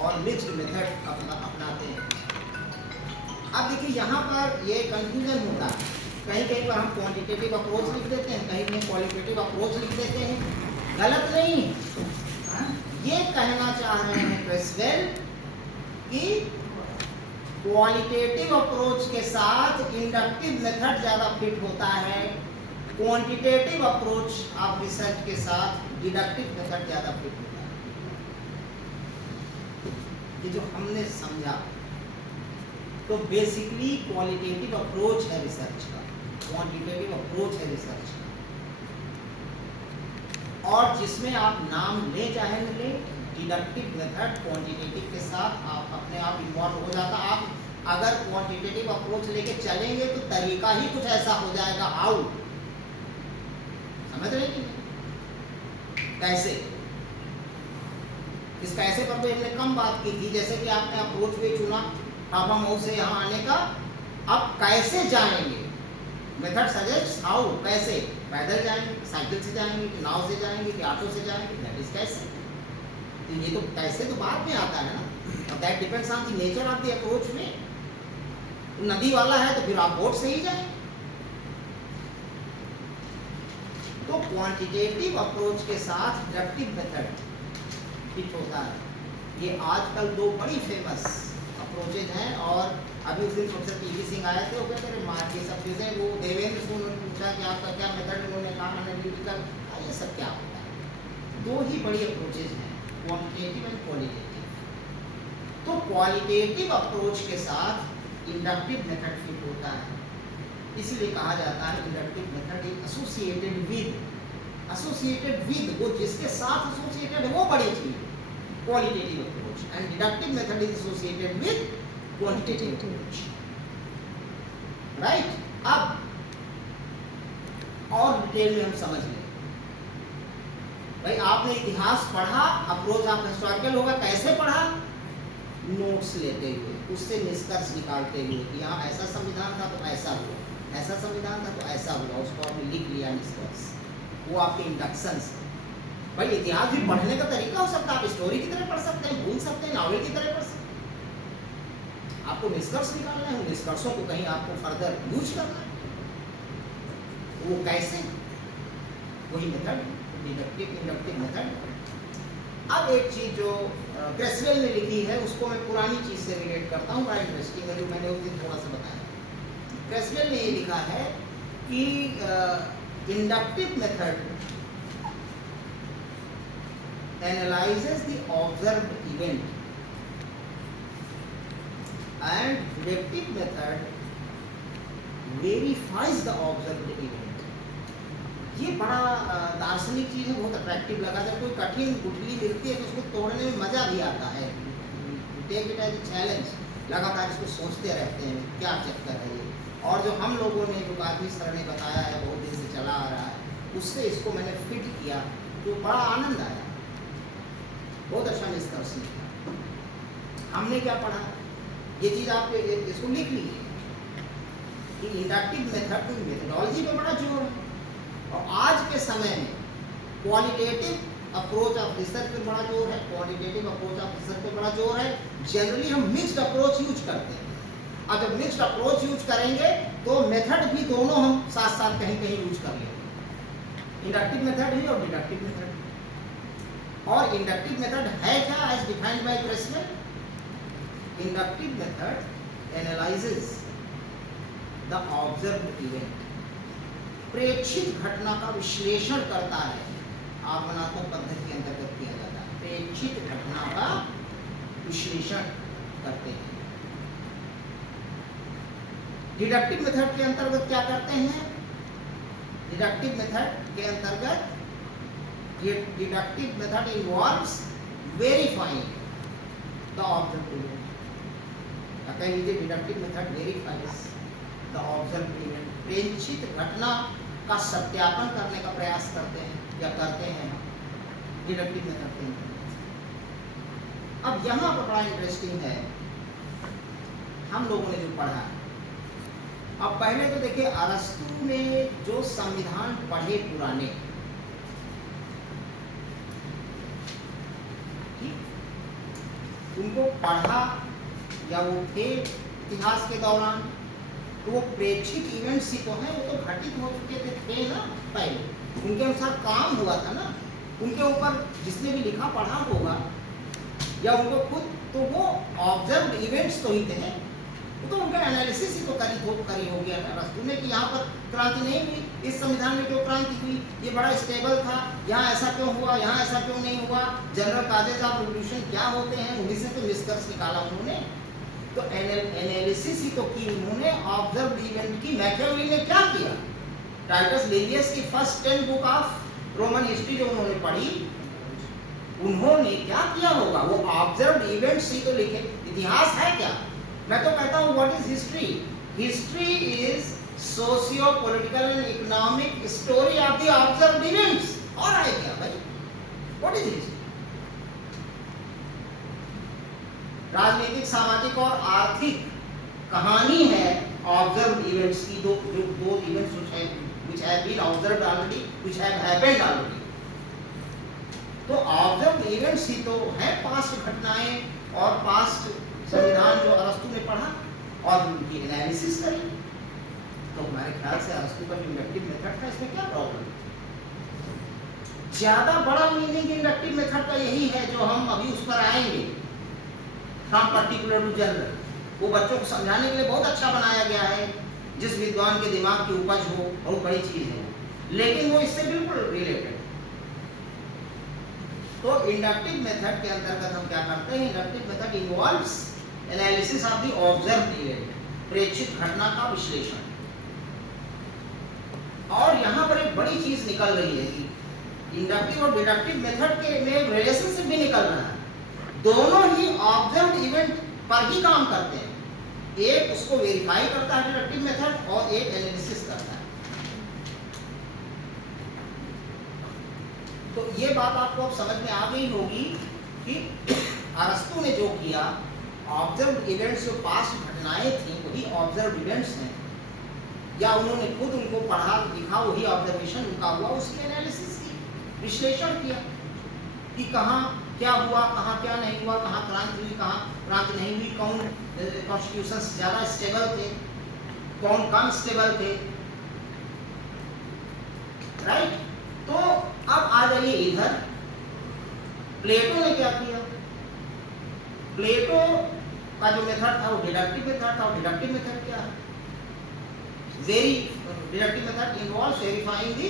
और मिक्स्ड मेथड अपनाते हैं। अब देखिए यहाँ पर ये कंफ्यूजन होता है, कहीं कहीं पर हम क्वांटिटेटिव अप्रोच लिख देते हैं, कहीं कहीं क्वालिटेटिव अप्रोच लिख देते हैं। गलत नहीं, ये कहना चाह रहे हैं क्रिसवेल कि क्वालिटेटिव अप्रोच के साथ इंडक्टिव मेथड ज़्यादा फिट होता है, क्वांटिटेटिव अप्रोच ऑफ रिसर्च के साथ डिडक्टिव मेथड ज़्यादा फिट होता है। ये जो हमने समझा, तो बेसिकली क्वालिटेटिव अप्रोच है रिसर्च का, क्वांटिटेटिव अप्रोच है रिसर्च का, और जिसमें आप नाम ले चाहे न ले, डिडक्टिव मेथड क्वांटिटेटिव के साथ आप अपने आप इन्वॉल्व हो जाता। आप अगर क्वांटिटेटिव अप्रोच लेके चलेंगे तो तरीका ही कुछ ऐसा हो जाएगा। हाउ, समझ रहे कि नहीं? कैसे, इस कैसे पर तो हमने कम बात की थी। जैसे कि आपने अप्रोच भी चुना हाफा मऊ से यहाँ आने का, अब कैसे जाएंगे, मेथड सजेस्ट हाउ, कैसे, पैदल जाएंगे, साइकिल से जाएंगे, कि नाव से जाएंगे, कि ऑटो से जाएंगे, दैट इज कैसे। तो ये तो कैसे तो बाद में आता है ना, और that depends on the nature of the approach में। नदी वाला है तो फिर आप बोट से ही जाएंगे। तो क्वांटिटेटिव अप्रोच के साथ डिडक्टिव मेथड फिट होता है। ये आजकल दो बड़ी फेमस अप्रोचेज हैं, और अभी उस दिन प्रोफेसर पी.वी. सिंह आए थे, वो कहते हैं मार ये सब चीज़ें, वो देवेंद्र से उन्होंने पूछा कि आपका क्या मेथड, उन्होंने कहा एनालिटिकल, ये सब क्या होता है। दो ही बड़ी अप्रोचेज हैं, क्वांटिटेटिव एंड क्वालिटेटिव। तो क्वालिटेटिव अप्रोच के साथ इंडक्टिव मेथड फिट होता है, इसीलिए कहा जाता है inductive method is associated with, वो जिसके साथ एसोसिएटेड है वो बड़ी चीज, qualitative approach, and deductive method is associated with quantitative approach, right. अब और डिटेल में हम समझ लें। भाई आपने इतिहास पढ़ा, अप्रोच आप हिस्टोरिकल होगा, कैसे पढ़ा? नोट्स लेते हुए, उससे निष्कर्ष निकालते हुए कि यहाँ ऐसा संविधान था तो ऐसा हुआ, ऐसा संविधान था तो ऐसा हुआ, उसको आपने लिख लिया निष्कर्ष, वो आपके इंडक्शन से। भाई इतिहास भी पढ़ने का तरीका हो सकता है, आप स्टोरी की तरह पढ़ सकते हैं, भूल सकते हैं, नॉवेल की तरह पढ़ सकते हैं। आपको निष्कर्ष निकालना है, निष्कर्षों को कहीं आपको फर्दर यूज करना है, वो कैसे, वही मेथड, डिडक्टिव इंडक्टिव मेथड। अब एक चीज जो क्रिसवेल ने लिखी है, उसको मैं पुरानी चीज से रिलेट करता हूँ, बड़ा इंटरेस्टिंग है, जो मैंने उस दिन थोड़ा सा बताया। क्रिसवेल ने ये लिखा है कि inductive method analyzes the observed event and deductive method verifies the observed event। ये बड़ा दार्शनिक चीज़ है, बहुत अट्रैक्टिव लगा। जब कोई कठिन गुठली मिलती है तो उसको तोड़ने में मज़ा भी आता है, take it as a challenge, लगातार इसको सोचते रहते हैं क्या चक्कर है ये। और जो हम लोगों ने, जो काफी सर ने बताया है, बहुत दिन से चला आ रहा है, उससे इसको मैंने फिट किया तो बड़ा आनंद आया, बहुत अच्छा निष्कर्ष निकला। हमने क्या पढ़ा, ये चीज़ आप इसको लिख लीजिए कि इंडक्टिव मेथड मेथोडोलॉजी पे बड़ा जोर है, और आज के समय में क्वालिटेटिव अप्रोच ऑफ रिसर्च पे बड़ा जोर है, क्वांटिटेटिव अप्रोच ऑफ रिसर्च पे बड़ा जोर है। जनरली हम मिक्स्ड अप्रोच यूज करते हैं। अब जब मिक्स्ड अप्रोच यूज करेंगे तो मेथड भी दोनों हम साथ साथ कहीं कहीं यूज कर लेंगे, इंडक्टिव मेथड भी और डिडक्टिव मेथड। और इंडक्टिव मेथड है क्या, as defined by Creswell? Inductive method analyses the observed event, प्रेक्षित घटना का विश्लेषण करता है, आगमनात्मक पद्धति के अंतर्गत किया जाता है। प्रेक्षित घटना का विश्लेषण करते हैं। डिडक्टिव मेथड के अंतर्गत क्या करते हैं? डिडक्टिव मेथड के अंतर्गत deductive method involves verifying the observed event. कह लीजिए deductive method verifies the observed event, प्रेक्षित घटना का सत्यापन करने का प्रयास करते हैं या करते हैं डिडक्टिव मेथड के अंतर्गत। अब यहाँ पर बड़ा इंटरेस्टिंग है, हम लोगों ने जो पढ़ा है, अब पहले तो देखिए अरस्तु ने जो संविधान पढ़े पुराने, उनको पढ़ा या वो थे इतिहास के दौरान, तो वो प्रेक्षित इवेंट्स ही तो हैं, वो तो घटित हो चुके थे ना पहले, उनके अनुसार काम हुआ था ना, उनके ऊपर जिसने भी लिखा पढ़ा होगा या उनको खुद, तो वो ऑब्जर्व इवेंट्स तो ही थे, तो उनका एनालिसिस ही तो करी हो गया अरस्तु ने कि यहाँ पर क्रांति नहीं हुई, इस संविधान में क्यों क्रांति हुई, ये बड़ा स्टेबल था, यहाँ ऐसा क्यों हुआ, यहाँ ऐसा क्यों नहीं हुआ, जनरल काजेज ऑफ रिवोल्यूशन क्या होते हैं, उन्हीं से तो निष्कर्ष निकाला उन्होंने, तो एनालिसिस ही तो की उन्होंने ऑब्जर्व इवेंट की। मैकियावेली ने क्या किया, टाइटस लिवियस की first 10 book of Roman history जो उन्होंने पढ़ी, उन्होंने क्या किया होगा, वो ऑब्जर्व इवेंट्स ही तो लिखे। इतिहास है क्या, मैं तो कहता हूँ what is history, history is socio political and economic story of the observed events, और है क्या भाई, व्हाट इज हिस्ट्री, राजनीतिक, सामाजिक और आर्थिक कहानी है ऑब्जर्व्ड इवेंट्स की, दो events which have been observed already, which have happened already। तो ऑब्जर्व्ड इवेंट्स ही तो है पास्ट घटनाएं और पास्ट संविधान जो अरस्तु ने पढ़ा और उनकी एनालिसिस करी। तो हमारे ख्याल से अरस्तु का जो इंडक्टिव मेथड था, इसमें क्या प्रॉब्लम, ज्यादा बड़ा मीनिंग इंडक्टिव मेथड का यही है जो हम अभी उस पर आएंगे, फ्रॉम पर्टिकुलर टू जनरल, वो बच्चों को समझाने के लिए बहुत अच्छा बनाया गया है, जिस विद्वान के दिमाग की उपज हो, बहुत बड़ी चीज है, लेकिन वो इससे बिल्कुल रिलेटेड। तो इंडक्टिव मेथड के अंतर्गत हम क्या करते हैं, inductive method involves analysis of the observed event, प्रेक्षित घटना का विश्लेषण। और यहाँ पर एक बड़ी चीज निकल रही है कि इंडक्टिव और डिडक्टिव मेथड के में रिलेशनशिप भी निकल रहा है, दोनों ही ऑब्जर्व्ड इवेंट पर ही काम करते हैं, एक उसको वेरीफाई करता है डिडक्टिव मेथड और एक एनालिसिस करता है। तो ये बात आपको अब समझ में आ गई होगी कि अरस्तु ने जो किया, ऑब्जर्व्ड इवेंट्स जो पास्ट घटनाएं थी वही ऑब्जर्व्ड इवेंट्स हैं, या उन्होंने खुद उनको पढ़ा लिखा, वही ऑब्जर्वेशन उनका हुआ, उसकी एनालिसिस की, विश्लेषण किया कि कहाँ क्या हुआ, कहाँ क्या नहीं हुआ, कहाँ क्रांति हुई, कहाँ क्रांति नहीं हुई, कौन कॉन्स्टिट्यूशंस ज़्यादा स्टेबल थे, कौन कम स्टेबल थे, राइट। तो अब आ जाइए इधर, प्लेटो ने क्या किया, प्लेटो का जो मेथड था वो डिडक्टिव मेथड था, और डिडक्टिव मेथड क्या है, deductive method involves verifying the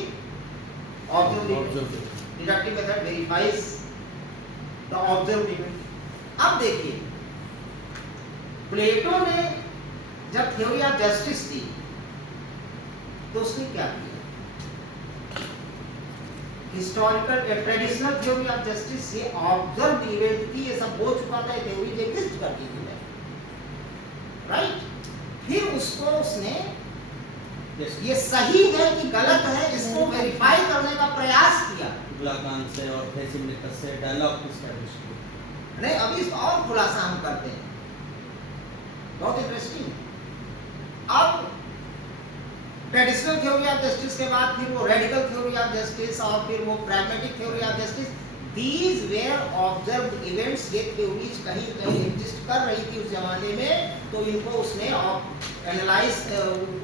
observed, deductive method verifies the observed event. अब देखिए प्लेटो ने जब थ्योरी ऑफ जस्टिस दी तो उसने क्या किया, historical traditional theory of justice, ये ऑब्जर्व्ड इवेंट थी, ये सब हो चुका था, थ्योरी एग्जिस्ट करती थी, राइट। फिर उसको उसने ये सही है कि गलत है, इसको वेरीफाई करने का प्रयास किया, से और से डायलॉग एस्टैब्लिश किया। नहीं, अभी इसका और खुलासा हम करते हैं, बहुत इंटरेस्टिंग। अब ट्रेडिशनल थ्योरी ऑफ जस्टिस के बाद फिर वो रेडिकल थ्योरी ऑफ जस्टिस और फिर वो pragmatic theory of justice, these where observed events, ये थ्योरीज कहीं कहीं एग्जिस्ट कर रही थी उस जमाने में, तो इनको उसने एनालाइज,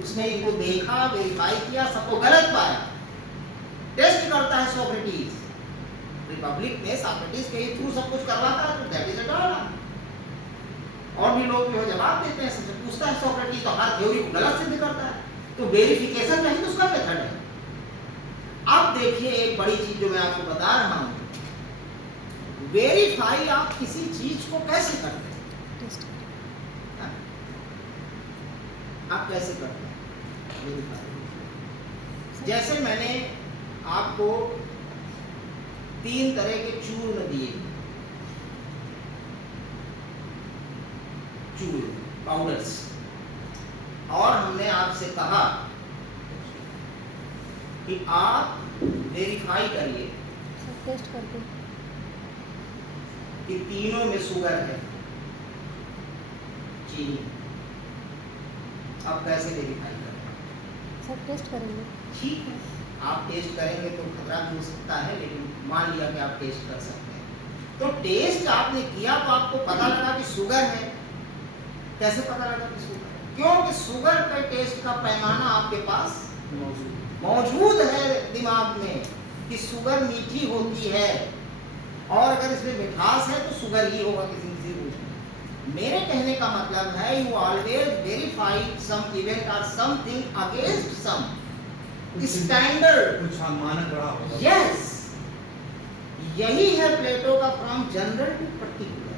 उसने इनको देखा, वेरीफाई किया, सबको गलत पाया। टेस्ट करता है सोक्रेटिस, रिपब्लिक में सोक्रेटिस के थ्रू सब कुछ करवाता है, तो दैट इज अ ड्रामा। और भी लोग जो जवाब देते हैं, सबसे पूछता है सोक्रेटिस, तो हर थ्योरी को गलत सिद्ध करता है, तो वेरिफिकेशन नहीं तो उसका मेथड है। अब देखिए एक बड़ी चीज जो मैं आपको बता रहा हूं, वेरीफाई आप किसी चीज को कैसे करते हैं, आप कैसे करते हैं वेरीफाई। जैसे मैंने आपको 3 तरह के चूर्ण दिए, चूर्ण पाउडर्स, और हमने आपसे कहा कि आप वेरीफाई करिए, टेस्ट करके कि तीनों में शुगर है, चीनी। अब कैसे वेरीफाई करें? सब टेस्ट करेंगे। ठीक है, आप टेस्ट करेंगे तो खतरा भी हो सकता है, लेकिन मान लिया कि आप टेस्ट कर सकते हैं। तो टेस्ट आपने किया तो आपको पता लगा कि शुगर है। कैसे पता लगा कि शुगर है? क्योंकि शुगर का टेस्ट का पैमाना आपके पास मौजूद है दिमाग में कि शुगर मीठी होती है, और अगर इसमें मिठास है तो शुगर ही होगा किसी किसी रूप में। मेरे कहने का मतलब है you always verify some event और समथिंग अगेंस्ट सम स्टैंडर्ड, कुछ मानक रहा होगा। यस, यही है प्लेटो का from general to particular.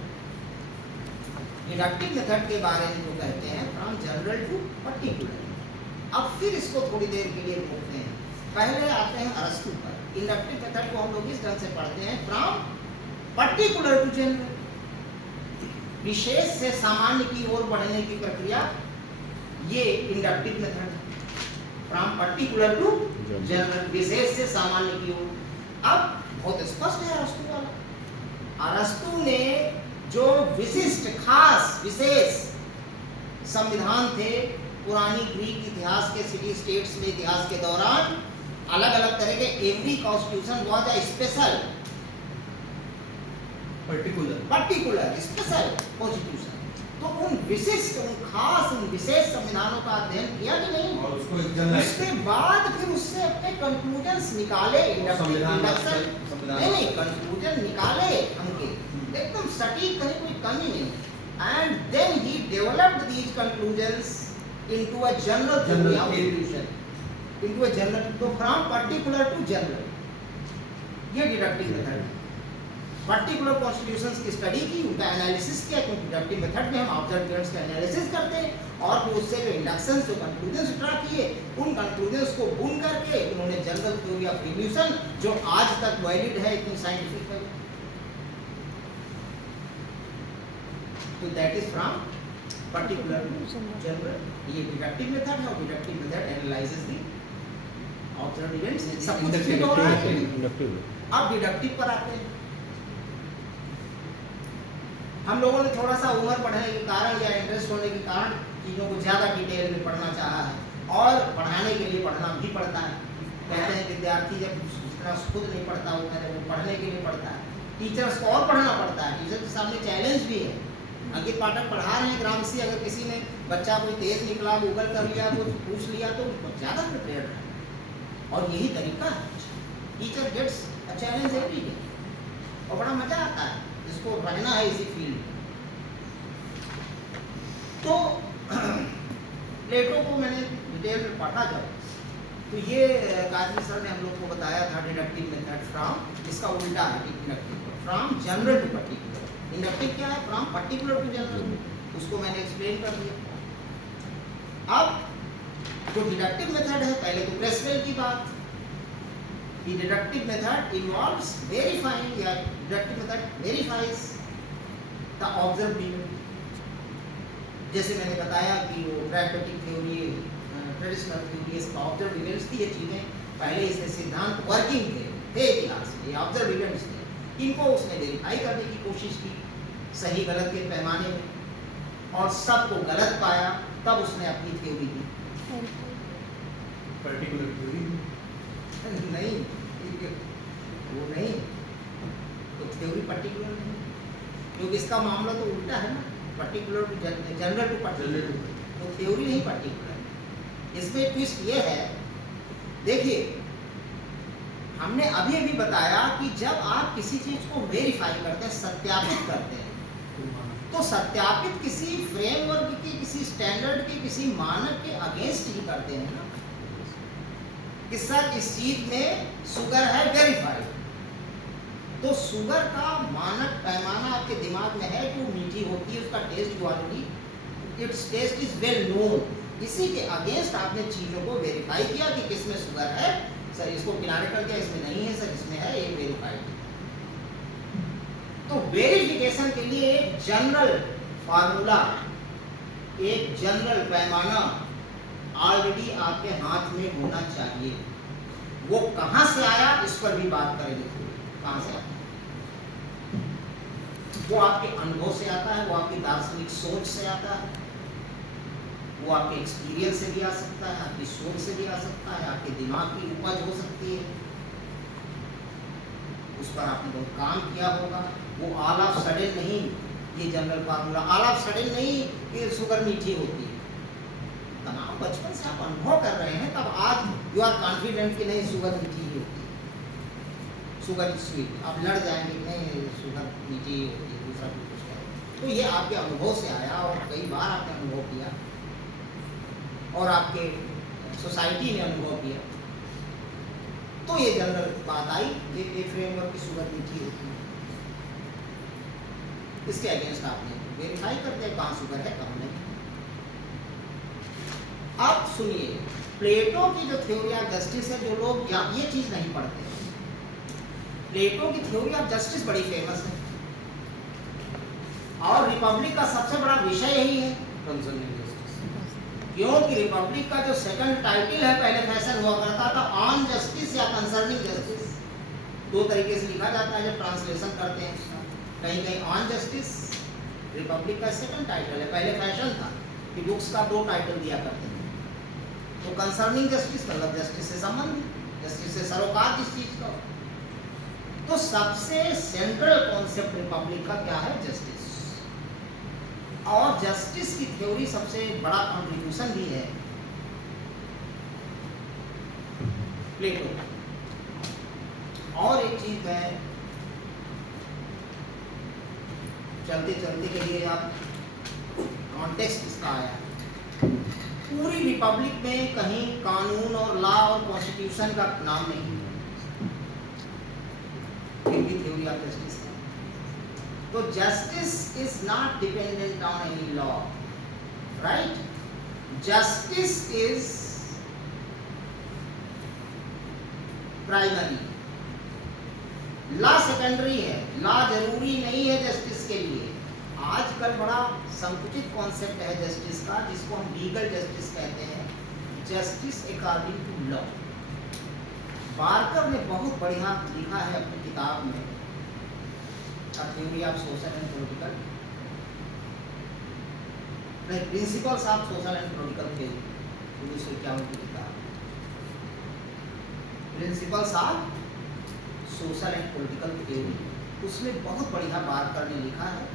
Deductive method के बारे में जो कहते हैं फ्रॉम जनरल टू पर्टिकुलर। अब फिर इसको थोड़ी देर के लिए रोकते हैं, पहले आते हैं अरस्तु पर। इंडक्टिव मेथड को हम लोग इस ढंग से पढ़ते हैं फ्रॉम पर्टिकुलर टू जनरल, विशेष से सामान्य की ओर बढ़ने की प्रक्रिया, ये इंडक्टिव मेथड है। फ्रॉम पर्टिकुलर टू जनरल, विशेष से सामान्य की ओर। अब बहुत स्पष्ट है अरस्तु वाला। अरस्तु ने जो विशिष्ट, खास, विशेष संविधान थे पुरानी ग्रीक इतिहास के, सिटी स्टेट्स में इतिहास के दौरान अलग अलग तरह के, every constitution was a special, particular special constitution. तो उन विशिष्ट, उन खास, उन विशेष संविधानों का अध्ययन किया कि नहीं, और उसको एक जनरल, उसके बाद फिर उससे अपने कंक्लूजन्स निकाले, नहीं कंक्लूजन निकाले उनके एकदम सटीक, कहीं कोई कमी नहीं, and then he developed these conclusions into a general theory of evolution, into a general. तो फ्रॉम पर्टिकुलर टू जनरल, ये डिडक्टिव मेथड है। पर्टिकुलर कॉन्स्टिट्यूशंस की स्टडी की, उनका एनालिसिस किया, क्योंकि डिडक्टिव मेथड में हम ऑब्जर्व इवेंट्स का एनालिसिस करते हैं, और फिर उससे जो इंडक्शंस, जो कंक्लूजन्स ड्रा किए, उन कंक्लूजन्स को बुन करके उन्होंने जनरल थ्योरी ऑफ इवोल्यूशन, जो आज तक वैलिड है इतनी साइंटिफिक है, तो that is from particular to general. ये डिडक्टिव मेथड है, और deductive method analyses the observe events. सब कुछ ठीक हो रहा है। अब डिडक्टिव पर आते हैं। हम लोगों ने थोड़ा सा उम्र बढ़ने के कारण या इंटरेस्ट होने के कारण चीज़ों को ज़्यादा डिटेल में पढ़ना चाहा है, और पढ़ाने के लिए पढ़ना भी पड़ता है। कहते हैं विद्यार्थी जब जितना खुद नहीं पढ़ता होता है, वो पढ़ने के लिए पढ़ता है, टीचर्स को और पढ़ना पड़ता है। टीचर के सामने चैलेंज भी है। अंकित पाठक पढ़ा रहे हैं ग्रामसी, अगर किसी ने बच्चा कोई तेज निकला, गूगल कर लिया, कुछ पूछ लिया, तो ज़्यादा प्रिपेयर है। और यही तरीका है, teacher gets a challenge every day, और बड़ा मज़ा आता है जिसको रहना है इसी फील्ड। तो प्लेटो को मैंने डिटेल में पढ़ा जब, तो ये काजी सर ने हम लोग को बताया था डिडक्टिव मेथड फ्रॉम, इसका उल्टा है inductive, from general to particular. Inductive क्या है? फ्रॉम पर्टिकुलर टू जनरल, उसको मैंने एक्सप्लेन कर दिया। अब जो डिडक्टिव मेथड है, पहले तो प्रेसवेल की बात, डिडक्टिव मेथड इन्वॉल्व्स वेरीफाइंग, या deductive method verifies the observed event. जैसे मैंने बताया कि वो प्रैग्मेटिक थ्योरी, ट्रेडिशनल थ्योरी, इसका ऑब्जर्व्ड इवेंट्स थी, ये चीज़ें पहले इसके सिद्धांत वर्किंग थे इतिहास में, ये ऑब्जर्व्ड इवेंट्स थे, इनको उसने वेरीफाई करने की कोशिश की सही गलत के पैमाने में, और सबको गलत पाया, तब उसने अपनी थ्योरी दी। पर्टिकुलर थ्योरी नहीं, वो नहीं, तो थ्योरी पर्टिकुलर नहीं, क्योंकि इसका मामला तो उल्टा है ना, particular to general to particular, तो थ्योरी नहीं पर्टिकुलर। इसमें ट्विस्ट ये है, देखिए हमने अभी अभी बताया कि जब आप किसी चीज को वेरीफाई करते हैं, सत्यापित करते हैं, तो सत्यापित किसी फ्रेमवर्क के, किसी स्टैंडर्ड के, किसी मानक के अगेंस्ट ही करते हैं ना, कि सर इस चीज में शुगर है, वेरीफाइड। तो शुगर का मानक पैमाना आपके दिमाग में है कि वो मीठी होती है, उसका टेस्ट जो already, its test is well known. इसी के अगेंस्ट आपने चीजों को वेरीफाई किया कि किसमें शुगर है, सर इसको किनारे कर दिया, इसमें नहीं है, सर इसमें है, ये वेरीफाइड। तो वेरिफिकेशन के लिए एक जनरल फार्मूला, एक जनरल पैमाना ऑलरेडी आपके हाथ में होना चाहिए। वो कहां से आया, इस पर भी बात करेंगे। कहां से आया? वो आपके अनुभव से आता है, वो आपकी दार्शनिक सोच से आता है, वो आपके एक्सपीरियंस से भी आ सकता है, आपकी सोच से भी आ सकता है, आपके दिमाग की उपज हो सकती है, उस पर आपने बहुत काम किया होगा। वो ऑल ऑफ सडन नहीं, ये general formula all of sudden नहीं कि शुगर मीठी होती है। तमाम बचपन से आप अनुभव कर रहे हैं, तब आज यू आर कॉन्फिडेंट कि नहीं शुगर मीठी ही होती है, शुगर इज स्वीट। आप लड़ जाएंगे कि नहीं शुगर मीठी होती है, दूसरा कुछ है। तो ये आपके अनुभव से आया और कई बार आपने अनुभव किया और आपके सोसाइटी ने अनुभव किया, तो ये जनरल बात आई कि एक फ्रेमवर्क की शुगर मीठी होती है। इसके अगेंस्ट आपने वेरीफाई कर दिया कहाँ शुगर है कहाँ नहीं। अब सुनिए, प्लेटो की जो थ्योरी ऑफ जस्टिस है, जो लोग ये चीज नहीं पढ़ते, प्लेटो की थ्योरी ऑफ जस्टिस बड़ी फेमस है और रिपब्लिक का सबसे बड़ा विषय यही है। क्योंकि रिपब्लिक का जो सेकंड टाइटल है, पहले फैशन हुआ करता था ऑन जस्टिस या कंसर्निंग जस्टिस, दो तरीके से लिखा जाता है जब ट्रांसलेशन करते हैं, कहीं कहीं ऑन जस्टिस। रिपब्लिक का सेकंड टाइटल है, पहले फैशन था कि बुक्स का दो टाइटल दिया करते थे। तो कंसर्निंग जस्टिस मतलब जस्टिस से संबंधित, जस्टिस से सरोकार जिस चीज का। तो सबसे सेंट्रल कॉन्सेप्ट रिपब्लिक का क्या है? जस्टिस। और जस्टिस की थ्योरी सबसे बड़ा कंट्रीब्यूशन भी है प्लेटो। और एक चीज है, चलते चलते के लिए आप कॉन्टेक्स्ट इसका आया, पूरी रिपब्लिक में कहीं कानून और लॉ और कॉन्स्टिट्यूशन का नाम नहीं है, फिर भी थ्योरी ऑफ जस्टिस है। तो justice is not dependent on any law, right? Justice is primary, law secondary है। लॉ जरूरी नहीं है जस्टिस के लिए। आजकल बड़ा संकुचित कॉन्सेप्ट है जस्टिस का, जिसको हम लीगल जस्टिस कहते हैं, justice according to law. Barker ने बहुत बढ़िया लिखा है अपनी किताब में, theory of social and political, principles of social and political theory, 1951 की किताब, principles of social and political theory. उसमें बहुत बढ़िया बार्कर ने लिखा है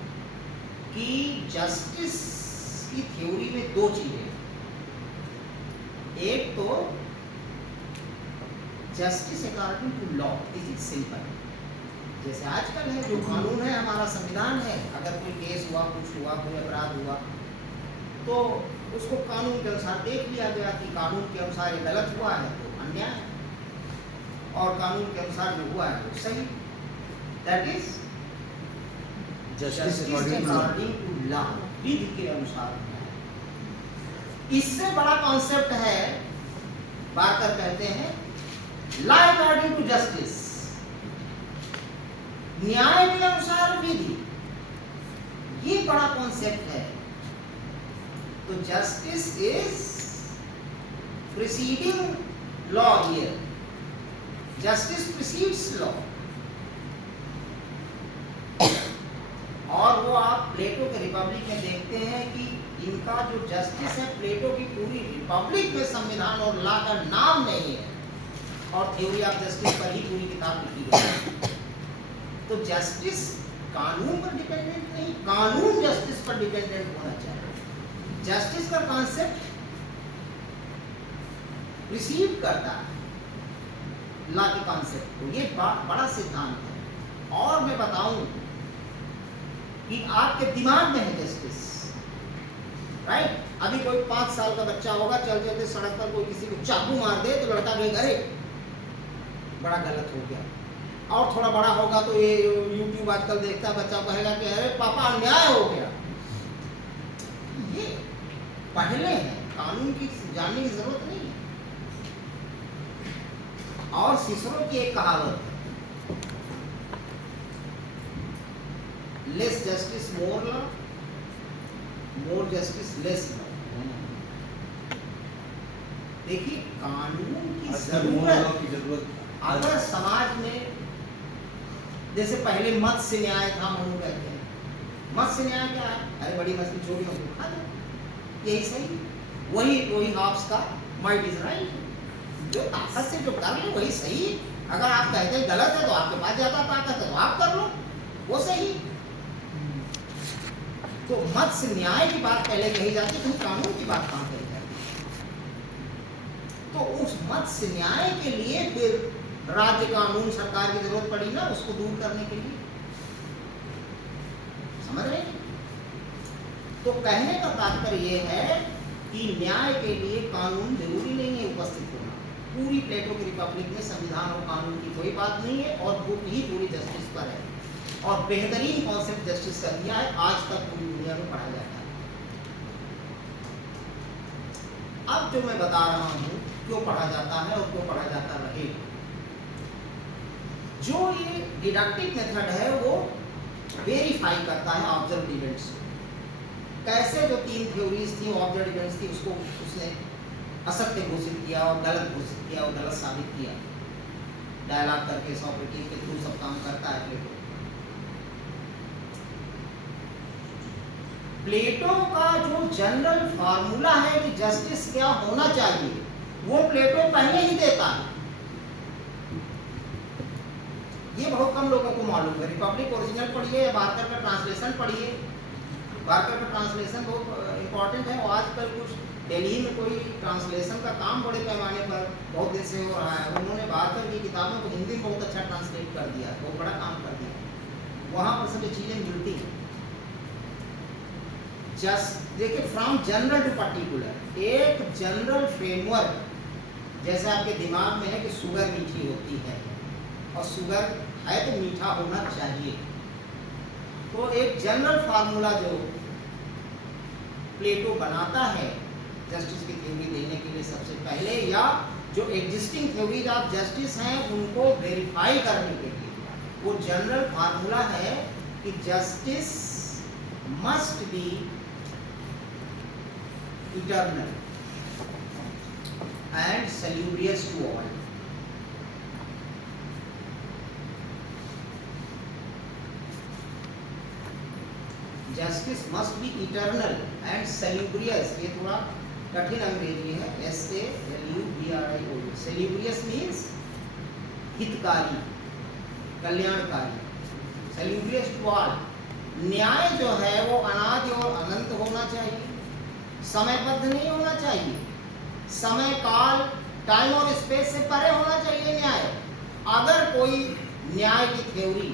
कि जस्टिस की थ्योरी में दो चीजें, एक तो justice according to law, this is simple. जैसे आजकल है जो कानून है, हमारा संविधान है, अगर कोई केस हुआ, कुछ हुआ, कोई अपराध हुआ, तो उसको कानून के अनुसार देख लिया गया कि कानून के अनुसार ये गलत हुआ है तो अन्याय है, और कानून के अनुसार जो हुआ है वो सही। That is justice according to law, विधि के अनुसार। इससे बड़ा कॉन्सेप्ट है, बार्कर कहते हैं लॉ अकॉर्डिंग टू जस्टिस, न्याय के अनुसार विधि। ये बड़ा कॉन्सेप्ट है। तो justice is preceding law here, justice precedes law. और वो आप प्लेटो के रिपब्लिक में देखते हैं कि इनका जो जस्टिस है, प्लेटो की पूरी रिपब्लिक में संविधान और लॉ का नाम नहीं है, और थ्योरी ऑफ जस्टिस पर ही पूरी किताब लिखी गई है। तो जस्टिस कानून पर डिपेंडेंट नहीं, कानून जस्टिस पर डिपेंडेंट होना चाहिए। जस्टिस का कॉन्सेप्ट रिसीव करता है लॉ के कॉन्सेप्ट को, ये बड़ा सिद्धांत है। और मैं बताऊं कि आपके दिमाग में है जस्टिस, राइट? अभी कोई 5 साल का बच्चा होगा, चल चलते सड़क पर कोई किसी को चाकू मार दे तो लड़का कहेगा अरे बड़ा गलत हो गया। और थोड़ा बड़ा होगा तो ये यूट्यूब आजकल देखता है बच्चा, कहेगा कि अरे पापा अन्याय हो गया। ये पहले है, कानून की जानने की जरूरत नहीं है। और सिसरो की एक कहावत है, लेस जस्टिस मोर लॉ, मोर जस्टिस लेस लॉ। देखिए कानून की जरूरत अगर समाज में, जैसे पहले मत से न्याय था, मनु कहते हैं, मत्स्य न्याय क्या है? अरे बड़ी मछली छोटी मछली खा दो, यही सही। वही हॉब्स का माइट इज राइट, जो ताकत से जो कर लो वही सही। अगर आप कहते हैं गलत है तो आपके पास ज्यादा ताकत है तो आप कर लो, वो सही। तो मत्स्य न्याय की बात पहले कही जाती है, कानून की बात कहां कही जाती है? तो उस मत्स्य न्याय के लिए फिर राज्य कानून सरकार की जरूरत पड़ी ना, उसको दूर करने के लिए। समझ रहे हैं? तो कहने का तात्पर्य यह है कि न्याय के लिए कानून जरूरी नहीं है उपस्थित होना। पूरी प्लेटो की रिपब्लिक में संविधान और कानून की कोई बात नहीं है, और वो ही पूरी जस्टिस पर है, और बेहतरीन कॉन्सेप्ट जस्टिस का दिया है, आज तक पूरी दुनिया में पढ़ा जाता है। अब जो मैं बता रहा हूं क्यों पढ़ा जाता है और क्यों पढ़ा जाता रहेगा। जो ये डिडक्टिव मेथड है वो वेरीफाई करता है ऑब्जर्व इवेंट्स। कैसे जो 3 थ्योरीज थी ऑब्जर्व इवेंट्स थी, उसको उसने असत्य घोषित किया और गलत घोषित किया और गलत साबित किया। डायलॉग करके सॉक्रेटिस के थ्रू सब काम करता है प्लेटो। प्लेटो का जो जनरल फार्मूला है कि जस्टिस क्या होना चाहिए, वो प्लेटो पहले ही देता है। ये बहुत कम लोगों को मालूम है। रिपब्लिक ओरिजिनल पढ़िए या बार्कर का ट्रांसलेशन पढ़िए। बार्कर का ट्रांसलेशन बहुत इंपॉर्टेंट है, और आजकल कुछ दिल्ली में कोई ट्रांसलेशन का काम बड़े पैमाने पर बहुत दिन से हो रहा है। उन्होंने बार्कर की किताबों को हिंदी में बहुत अच्छा ट्रांसलेट कर दिया, बहुत बड़ा काम कर दिया। वहाँ पर सब चीज़ें मिलती हैं। जस्ट देखिए, फ्रॉम जनरल टू पर्टिकुलर, एक जनरल फ्रेमवर्क, जैसे आपके दिमाग में है कि शुगर मीठी होती है, और शुगर है तो मीठा होना चाहिए। तो एक जनरल फार्मूला जो प्लेटो बनाता है जस्टिस की थ्योरी देने के लिए सबसे पहले, या जो एग्जिस्टिंग थ्योरीज ऑफ जस्टिस हैं उनको वेरीफाई करने के लिए, वो जनरल फार्मूला है कि justice must be eternal and salubrious to all. Justice must be eternal and salubrious. ये थोड़ा कठिन अंग्रेजी है, SALUBRIOUS। सैल्यूब्रियस मीन्स हितकारी, कल्याणकारी। सैल्यूब्रियस टू ऑल। न्याय जो है वो अनादि और अनंत होना चाहिए, समयबद्ध नहीं होना चाहिए, समय काल टाइम और स्पेस से परे होना चाहिए न्याय। अगर कोई न्याय की थ्योरी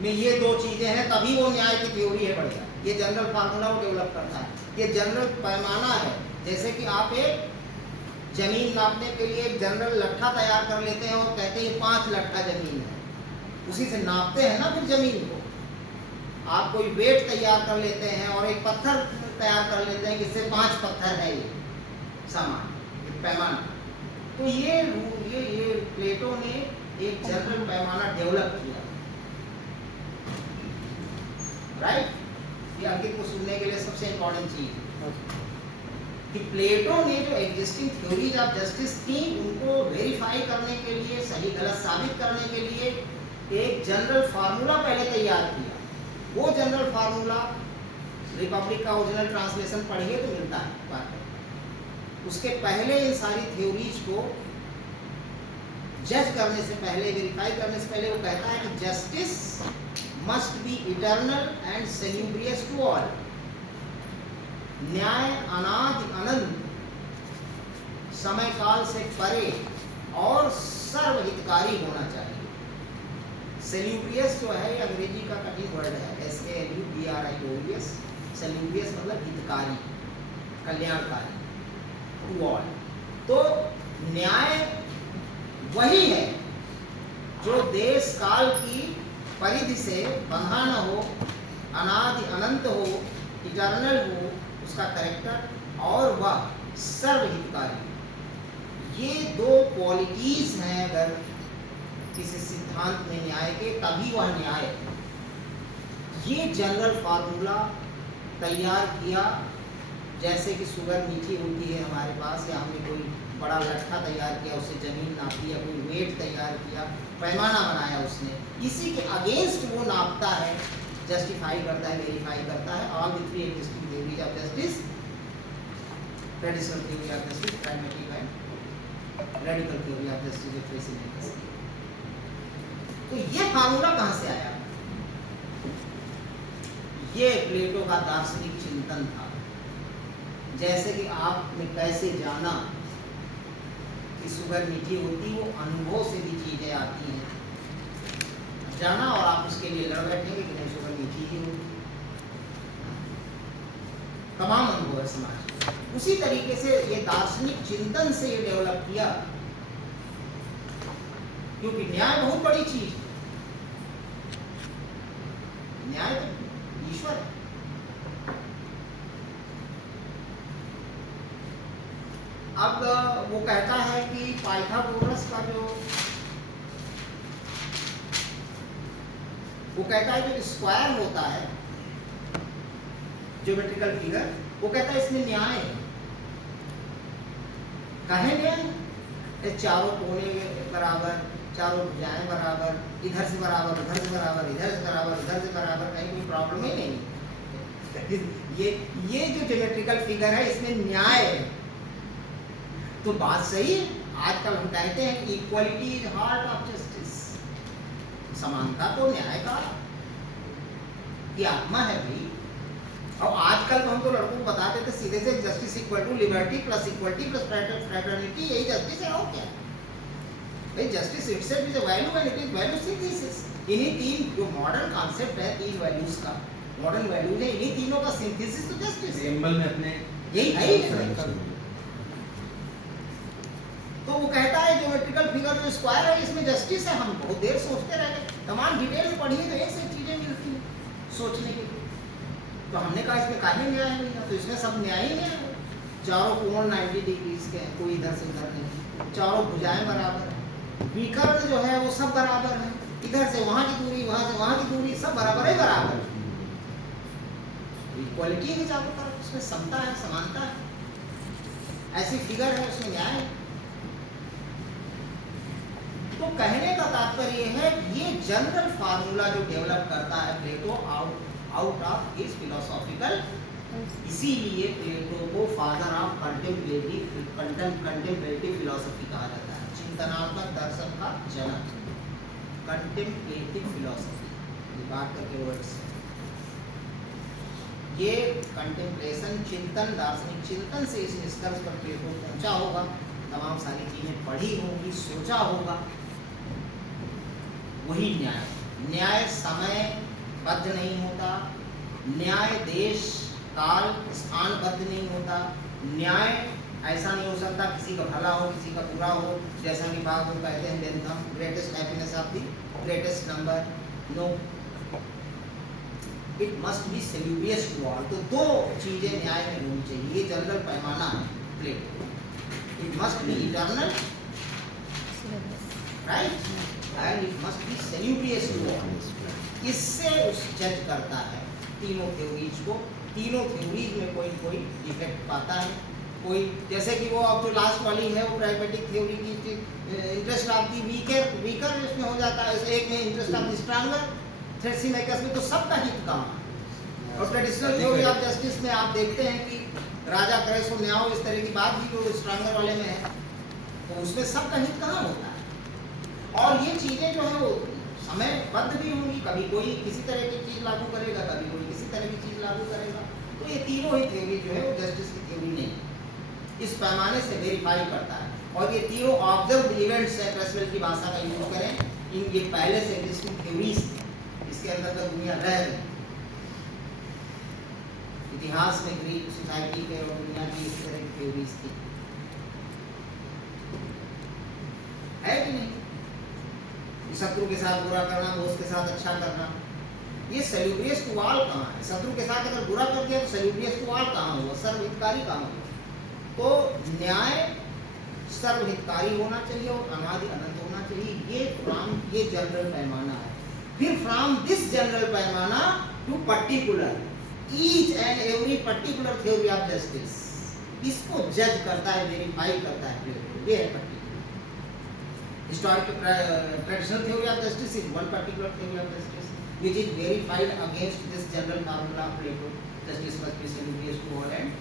में ये 2 चीजें हैं तभी वो न्याय की थ्योरी है बढ़िया। ये जनरल फार्मूला वो डेवलप करता है। ये जनरल पैमाना है। जैसे कि आप एक जमीन नापने के लिए एक जनरल लट्ठा तैयार कर लेते हैं और कहते हैं 5 लट्ठा जमीन है, उसी से नापते हैं ना फिर जमीन को। आप कोई वेट तैयार कर लेते हैं और एक पत्थर तैयार कर लेते हैं कि इससे 5 पत्थर है ये सामान, एक पैमाना। तो ये प्लेटो ने एक जनरल पैमाना डेवलप किया, राइट। ये अंकित को सुनने के लिए सबसे इंपॉर्टेंट चीज है कि प्लेटो ने जो एग्जिस्टिंग थ्योरीज ऑफ जस्टिस थी उनको वेरीफाई करने के लिए, सही गलत साबित करने के लिए एक जनरल फार्मूला पहले तैयार किया। वो जनरल फार्मूला रिपब्लिक का ओरिजिनल ट्रांसलेशन पढ़िए तो मिलता है। उसके पहले इन सारी थ्योरीज को जज करने से पहले, वेरीफाई करने से पहले वो कहता है कि justice must be eternal and salubrious to all. न्याय अनादि अनंत, समय काल से परे और सर्वहितकारी होना चाहिए। सैल्यूब्रियस जो है ये अंग्रेजी का कठिन वर्ड है, SALUBRIOUS। सैल्यूब्रियस मतलब हितकारी, कल्याणकारी, टू ऑल। तो न्याय वही है जो देश काल की परिधि से बंधा न हो, अनादि अनंत हो, इटर्नल हो उसका कैरेक्टर, और वह सर्वहितकारी। ये 2 क्वालिटीज हैं अगर किसी सिद्धांत में न्याय के, तभी वह न्याय है। ये जनरल फार्मूला तैयार किया, जैसे कि शुगर मीठी होती है हमारे पास, या हमने कोई बड़ा लट्ठा तैयार किया, उससे जमीन नापी, या कोई वेट तैयार किया, पैमाना बनाया उसने, इसी के अगेंस्ट वो नापता है जस्टिफाई करता है, वेरीफाई करता है all the three existing theories of justice, traditional theory of justice, pragmatic and radical theory of justice जो ट्रेसी ने किया। तो ये फार्मूला कहाँ से आया? ये प्लेटो का दार्शनिक चिंतन था। जैसे कि आपने कैसे जाना कि शुगर मीठी होती, वो अनुभव से भी चीजें आती हैं, जाना और आप उसके लिए लड़ बैठेंगे कि नहीं शुगर मीठी ही होगी, तमाम अनुभव है समाज में। उसी तरीके से ये दार्शनिक चिंतन से ये डेवलप किया, क्योंकि न्याय बहुत बड़ी चीज है, न्याय तो ईश्वर है। अब वो कहता है कि पाइथागोरस का जो वो कहता है जो स्क्वायर होता है ज्योमेट्रिकल फिगर, वो कहता है इसमें न्याय है। काहे न्याय? चारों कोने बराबर, चारों भुजाएं बराबर, इधर से बराबर, उधर से बराबर, इधर से बराबर, उधर से बराबर, कहीं कोई प्रॉब्लम ही नहीं। ये जो ज्योमेट्रिकल फिगर है इसमें न्याय है। तो बात सही है। आजकल हम कहते हैं equality is heart of justice, समानता तो न्याय का की आत्मा है भाई। और आजकल तो हम तो लड़कों को बताते थे सीधे से justice equal to liberty plus equality plus fraternity, यही जस्टिस है और क्या भाई। Justice itself is a value and it is value synthesis. इन्हीं तीन जो मॉडर्न कॉन्सेप्ट है, तीन वैल्यूज का, मॉडर्न वैल्यूज है, इन्हीं तीनों का सिंथेसिस तो जस्टिस है। सिंबल में अपने यही है। तो वो कहता है ज्योमेट्रिकल फिगर जो स्क्वायर है इसमें जस्टिस है। हम बहुत देर सोचते रह गए, तमाम डिटेल में पढ़िए तो एक से चीजें मिलती हैं सोचने के लिए। तो हमने कहा इसमें काहे न्याय है भैया? तो इसमें सब न्याय ही है। चारों कोण 90 डिग्रीज के हैं, कोई इधर से उधर नहीं, चारों भुजाएं बराबर है, विकर्ण जो है वो सब बराबर है, इधर से वहां की दूरी, वहां से वहां की दूरी, सब बराबर है, बराबर है। इक्वालिटी है चारों तरफ, उसमें समता है, समानता है, ऐसी फिगर है, उसमें न्याय है। तो कहने का तात्पर्य है ये जनरल फार्मूला जो डेवलप करता है प्लेटो आउट ऑफ हिज फिलोसॉफिकल, इसीलिए प्लेटो को फादर ऑफ कंटेम्पलेटिव फिलोसफी कहा जाता है। चिंतनात्मक दर्शन का जनक, कंटेम्पलेटिव फिलोसफी, बात करके वर्ड्स, ये कंटेम्पलेशन, चिंतन, दार्शनिक चिंतन से इस निष्कर्ष पर प्लेटो पहुंचा होगा, तमाम सारी चीजें पढ़ी होंगी, सोचा होगा। वही न्याय, न्याय समय बद्ध नहीं होता, न्याय देश काल स्थानबद्ध नहीं होता, न्याय ऐसा नहीं हो सकता किसी का भला हो किसी का बुरा हो, जैसा कि भागवत कहते हैं वेदम greatest happiness of the greatest number, no, it must be salubrious to all. तो दो चीजें न्याय में होनी चाहिए, ये जनरल पैमाना है Plato. It must be eternal, right, and it must be salubrious to all. इससे उस जज करता है तीनों थ्योरीज को। तीनों थ्योरीज में कोई कोई डिफेक्ट पाता है, कोई जैसे कि वो अब जो लास्ट वाली है वो प्रैग्मेटिक थ्योरी की इंटरेस्ट ऑफ दी वीकर इसमें हो जाता है, एक में interest of the stronger, Thrasymachus में, तो सबका हित कहाँ है। और ट्रेडिशनल थ्योरी ऑफ जस्टिस में आप देखते हैं कि राजा करे सो न्याय, इस तरह की बात भी जो स्ट्रॉन्गर वाले में है, तो उसमें सबका हित कहाँ होता है। और ये चीजें जो है वो समयबद्ध भी होंगी, कभी कोई किसी तरह की चीज लागू करेगा, कभी कोई किसी तरह की चीज लागू करेगा। तो ये तीनों ही थ्योरी जो है वो जस्टिस की थ्योरी नहीं, इस पैमाने से वेरीफाई करता है। और ये तीनों ऑब्जर्व इवेंट्स है, क्रेसवेल की भाषा का यूज करें, इन ये पहले से एग्जिस्टिंग थ्योरीज, इसके अंदर का दुनिया रह रही, इतिहास में ग्रीक सोसाइटी के और दुनिया की इस तरह की थ्योरीज थी, है कि नहीं? शत्रु के साथ बुरा करना, दोस्त के साथ अच्छा करना, ये सेल्यूरियस टू ऑल कहाँ है? शत्रु के साथ अगर बुरा कर दिया तो सेल्यूरियस टू ऑल कहाँ हुआ? सर्वहितकारी कहाँ हुआ? तो न्याय सर्वहितकारी होना चाहिए और अनादि अनंत होना चाहिए। ये जनरल पैमाना है। फिर फ्रॉम दिस जनरल पैमाना to particular, each and every particular theory of justice, इसको जज करता है, वेरीफाई करता है। ये है particular historical traditional theory of justice is one particular theory of justice, which is verified against this general formula of Plato, justice must be simultaneous to all and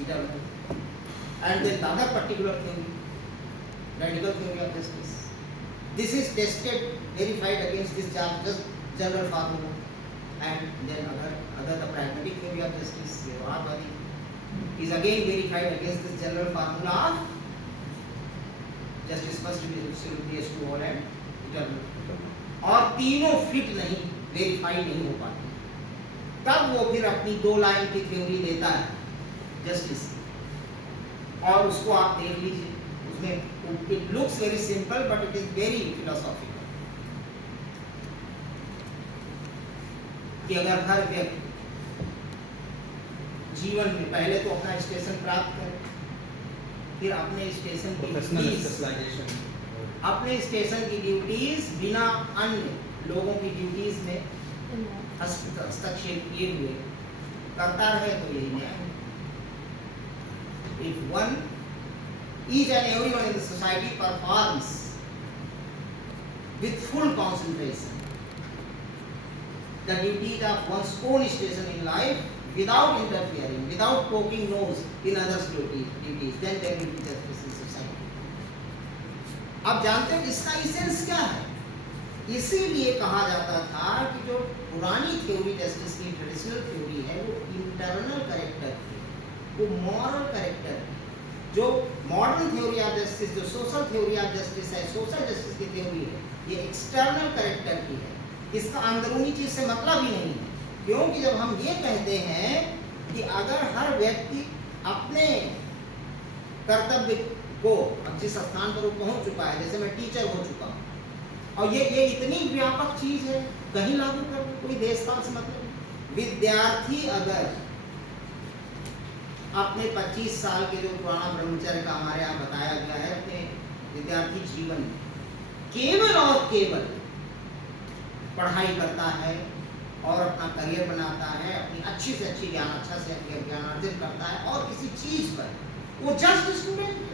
eternal. And then the other particular theory, radical theory of justice. This is tested, verified against this just general formula. And then other the pragmatic theory of justice, Vyavaharvadi, is again verified against this general formula of justice must be simultaneous to all and eternal. और तीनों fit नहीं, verify नहीं हो पाते, तब वो फिर अपनी 2 लाइन की थ्योरी देता है जस्टिस, और उसको आप देख लीजिए, उसमें it looks very simple but it is very philosophical, कि अगर हर व्यक्ति जीवन में पहले तो अपना स्टेशन प्राप्त करे, फिर अपने स्टेशन की ड्यूटीज, अपने स्टेशन की ड्यूटीज बिना अन्य लोगों की ड्यूटीज में हस्तक्षेप किए हुए करता रहे तो यही न्याय है। If one, each and everyone in the society performs with full concentration the duties of one's own station in life without interfering, without poking nose in others' duties, then there will be justice in society. अब जानते हैं इसका essence क्या है? इसीलिए कहा जाता था कि जो पुरानी थ्योरी जस्टिस की ट्रेडिशनल थ्योरी है वो इंटरनल कैरेक्टर की, वो मॉरल कैरेक्टर की। जो मॉडर्न थ्योरी ऑफ जस्टिस, जो सोशल थ्योरी ऑफ जस्टिस है, सोशल जस्टिस की थ्योरी है, ये एक्सटर्नल कैरेक्टर की है, इसका अंदरूनी चीज से मतलब ही नहीं है। क्योंकि जब हम ये कहते हैं कि अगर हर व्यक्ति अपने कर्तव्य को, अब जिस स्थान पर वो पहुंच चुका है, जैसे मैं टीचर हो चुका हूँ और ये इतनी व्यापक चीज है, कहीं लागू कर कोई देश काल से मतलब नहीं। विद्यार्थी अगर अपने 25 साल के जो पुराना ब्रह्मचर्य का हमारे यहाँ बताया गया है, अपने विद्यार्थी जीवन में केवल और केवल पढ़ाई करता है और अपना करियर बनाता है, अपनी अच्छी से अच्छी अच्छा से ज्ञानार्जन करता है और किसी चीज पर वो जस्ट स्टूडेंट है।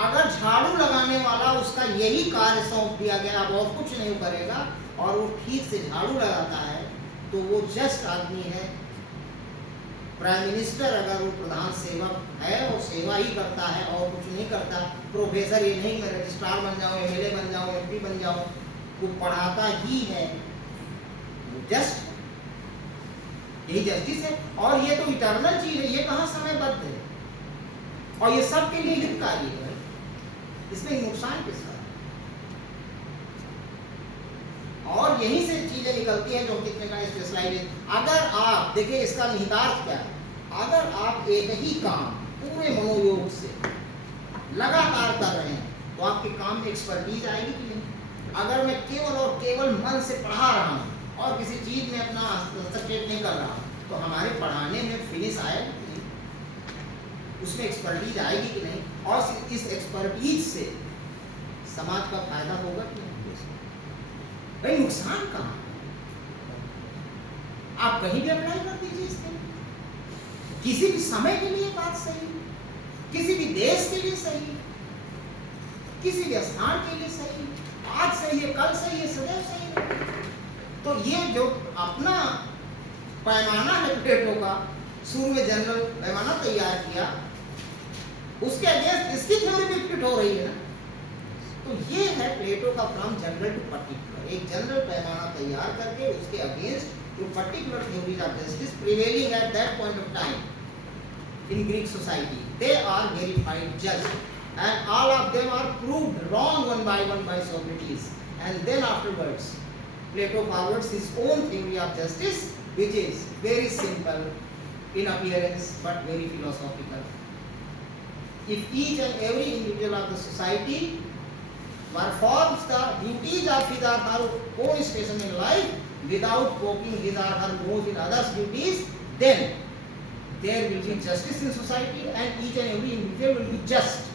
अगर झाड़ू लगाने वाला उसका यही कार्य सौंप दिया गया, अब और कुछ नहीं करेगा, और वो ठीक से झाड़ू लगाता है तो वो जस्ट आदमी है। प्राइम मिनिस्टर अगर वो प्रधान सेवक है और सेवा ही करता है और कुछ नहीं करता, प्रोफेसर ये नहीं मैं रजिस्ट्रार बन जाऊँ, एमएलए बन जाऊँ, एमपी बन जाऊँ, वो पढ़ाता ही है, वो जस्ट यही जस्टिस है। और ये तो इटर्नल चीज है, ये कहाँ समयबद्ध है, और ये सबके लिए हितकारी है, इसमें नुकसान किसका? और यहीं से चीजें निकलती हैं जो कितने का स्पेशलाइजेशन। अगर आप देखिए इसका निहितार्थ क्या है, अगर आप एक ही काम पूरे मनोयोग से लगातार कर रहे हैं तो आपके काम में एक्सपर्टीज आएगी कि नहीं? अगर मैं केवल और केवल मन से पढ़ा रहा हूँ और किसी चीज में अपना हस्तक्षेप नहीं कर रहा हूँ तो हमारे पढ़ाने में फिनिश आएगी कि नहीं, उसमें एक्सपर्टीज आएगी कि नहीं, और इस एक्सपर्टीज से समाज का फायदा होगा कि नहीं? भाई नुकसान कहाँ? आप कहीं भी अप्लाई कर दीजिए इसके लिए, किसी भी समय के लिए बात सही, किसी भी देश के लिए सही, किसी भी स्थान के लिए सही, आज सही है, कल सही है, सदैव सही है। तो ये जो अपना पैमाना है प्लेटो का, शुरू में जनरल पैमाना तैयार किया, उसके अगेंस्ट इसकी थ्योरी भी फिट हो रही है ना। तो ये है प्लेटो का फ्रॉम जनरल टू पर्टिकुलर, एक जनरल पैमाना तैयार करके उसके अगेंस्ट जो particular theories of justice prevailing at that point of time in Greek society, they are verified just and all of them are proved wrong one by Socrates, and then afterwards Plato forwards his own theory of justice, which is very simple in appearance but very philosophical. If each and every individual of the society performs the duties of his or her own station in life without poking his or her nose in others' duties, then there will be justice in society and each and every individual will be just.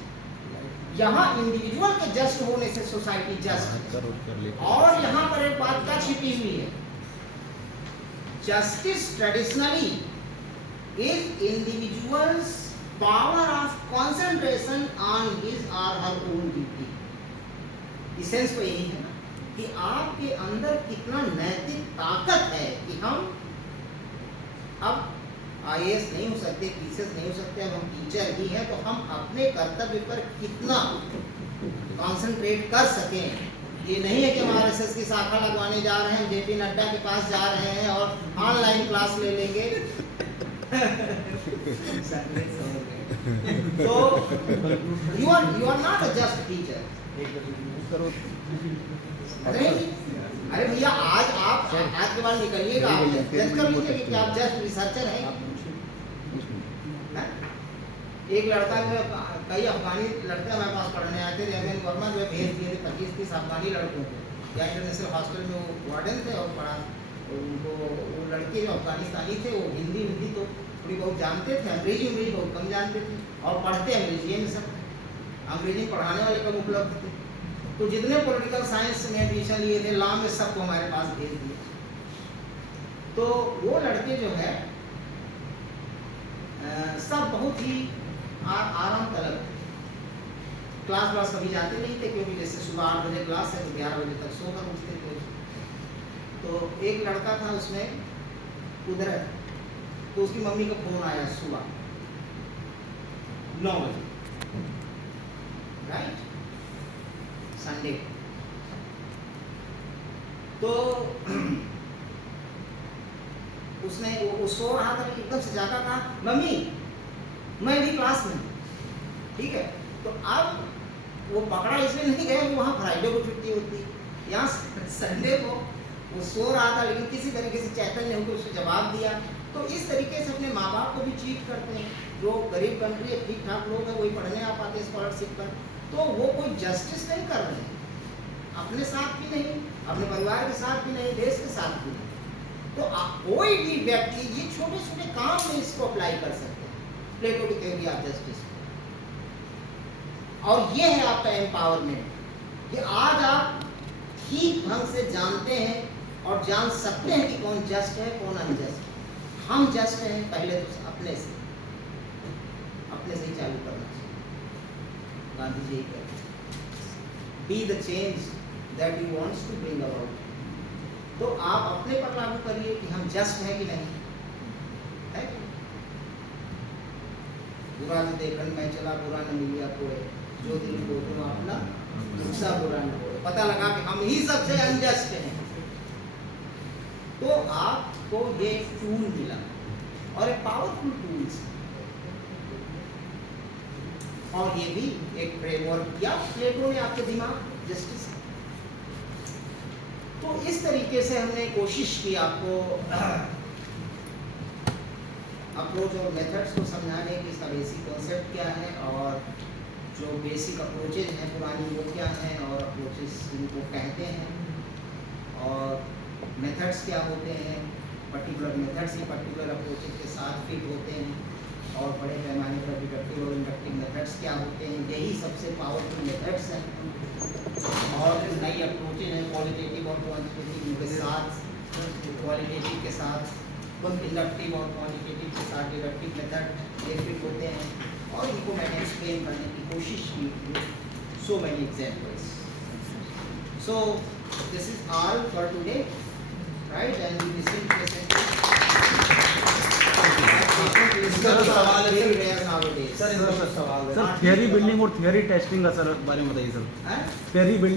यहाँ individual के just होने से society just है। और यहाँ पर एक बात क्या छिपी हुई है, justice traditionally is individuals power of concentration on his और हर ओन ड्यूटी। इसेंस तो यही है ना, कि आपके अंदर कितना नैतिक ताकत है कि हम अब IAS नहीं हो सकते, PCS नहीं हो सकते, अब हम टीचर ही हैं, तो हम अपने कर्तव्य पर कितना कंसंट्रेट कर सकें। ये नहीं है कि हम RSS की शाखा लगवाने जा रहे हैं, JP नड्डा के पास जा रहे हैं और ऑनलाइन क्लास ले लेंगे। तो you are not a just teacher. अरे भैया आज के बाद निकलिएगा, जज कर लीजिए कि आप जस्ट रिसर्चर हैं। एक लड़का जो कई अफगानी लड़के हमारे पास पढ़ने आए थे, जैमिन वर्मा जो भेज दिए थे 25-30 अफगानी लड़कों को, या इंटरनेशनल हॉस्टल में वो वार्डन थे और पढ़ा उनको। वो लड़के जो अफगानिस्तानी थे वो हिंदी तो थोड़ी बहुत जानते थे, अंग्रेजी बहुत कम जानते थे और पढ़ते अंग्रेजी में सब, अंग्रेजी पढ़ाने वाले कम उपलब्ध थे। तो जितने पॉलिटिकल साइंस में एडमिशन लिए थे, लॉ में, सबको हमारे पास भेज दिए। तो वो लड़के जो है सब बहुत ही आराम तलब थे, क्लास कभी जाते नहीं थे, क्योंकि जैसे सुबह 8 बजे क्लास है तो 11 बजे तक सोकर उठते थे। तो एक लड़का था उसमें कुदरत, तो उसकी मम्मी का फोन आया सुबह 9 बजे, राइट, संडे। तो उसने वो सो रहा था, एकदम से जागा, कहा मम्मी मैं भी क्लास में, ठीक है। तो अब वो पकड़ा इसलिए नहीं गया कि वहाँ फ्राइडे को छुट्टी होती, यहाँ संडे को वो सो रहा था, लेकिन किसी तरीके से चैतन्य होकर उसको जवाब दिया। तो इस तरीके से अपने माँ बाप को भी चीट करते हैं। जो गरीब कंट्री है, ठीक ठाक लोग हैं, वही पढ़ने आ पाते हैं स्कॉलरशिप पर, तो वो कोई जस्टिस नहीं कर रहे हैं, अपने साथ भी नहीं, अपने परिवार के साथ भी नहीं, देश के साथ भी नहीं। तो कोई भी व्यक्ति ये छोटे छोटे काम में इसको अप्लाई कर सकते हैं, प्लेटो की थ्योरी ऑफ जस्टिस। और ये है आपका एम्पावरमेंट, कि आज आप ठीक ढंग से जानते हैं और जान सकते हैं कि कौन जस्ट है, कौन अनजस्ट है। हम जस्ट हैं, पहले तो अपने से ही चालू करना चाहिए। गांधी जी कहते हैं, be the change that you wants to bring about. तो आप अपने पर लागू करिए कि हम जस्ट हैं कि नहीं है। बुरा जो देखन में चला, बुरा न मिलिया कोई, जो दिल को तुम अपना दूसरा बुरा न हो। पता लगा कि हम ही सबसे अनजस्ट हैं, तो आपको ये टूल मिला, और एक पावरफुल टूल्स, और ये भी एक फ्रेमवर्क किया प्लेटो ने आपके दिमाग जस्टिस। तो इस तरीके से हमने कोशिश की आपको अप्रोच और मेथड्स को समझाने की, इसका बेसिक कॉन्सेप्ट क्या है, और जो बेसिक अप्रोचेज हैं पुरानी वो क्या हैं, और अप्रोचेस इनको कहते हैं, और मेथड्स क्या होते हैं। पर्टिकुलर मेथड्स ही पर्टिकुलर अप्रोचेज के साथ फिट होते हैं, और बड़े पैमाने पर डिडक्टिव और इंडक्टिव मेथड्स क्या होते हैं, यही सबसे पावरफुल मेथड्स हैं। और नई अप्रोचेज हैं क्वालिटेटिव और क्वांटिटेटिव के साथ, क्वालिटेटिव के साथ इंडक्टिव और क्वांटिटेटिव के साथ डिडक्टिव मेथड ये फिट होते हैं, और इनको मैंने एक्सप्लेन करने की कोशिश की, so many examples. So this is all for today, right, and we listen patiently. Sir theory building और थियरी टेस्टिंग का सर बारे में बताइए सर। Theory building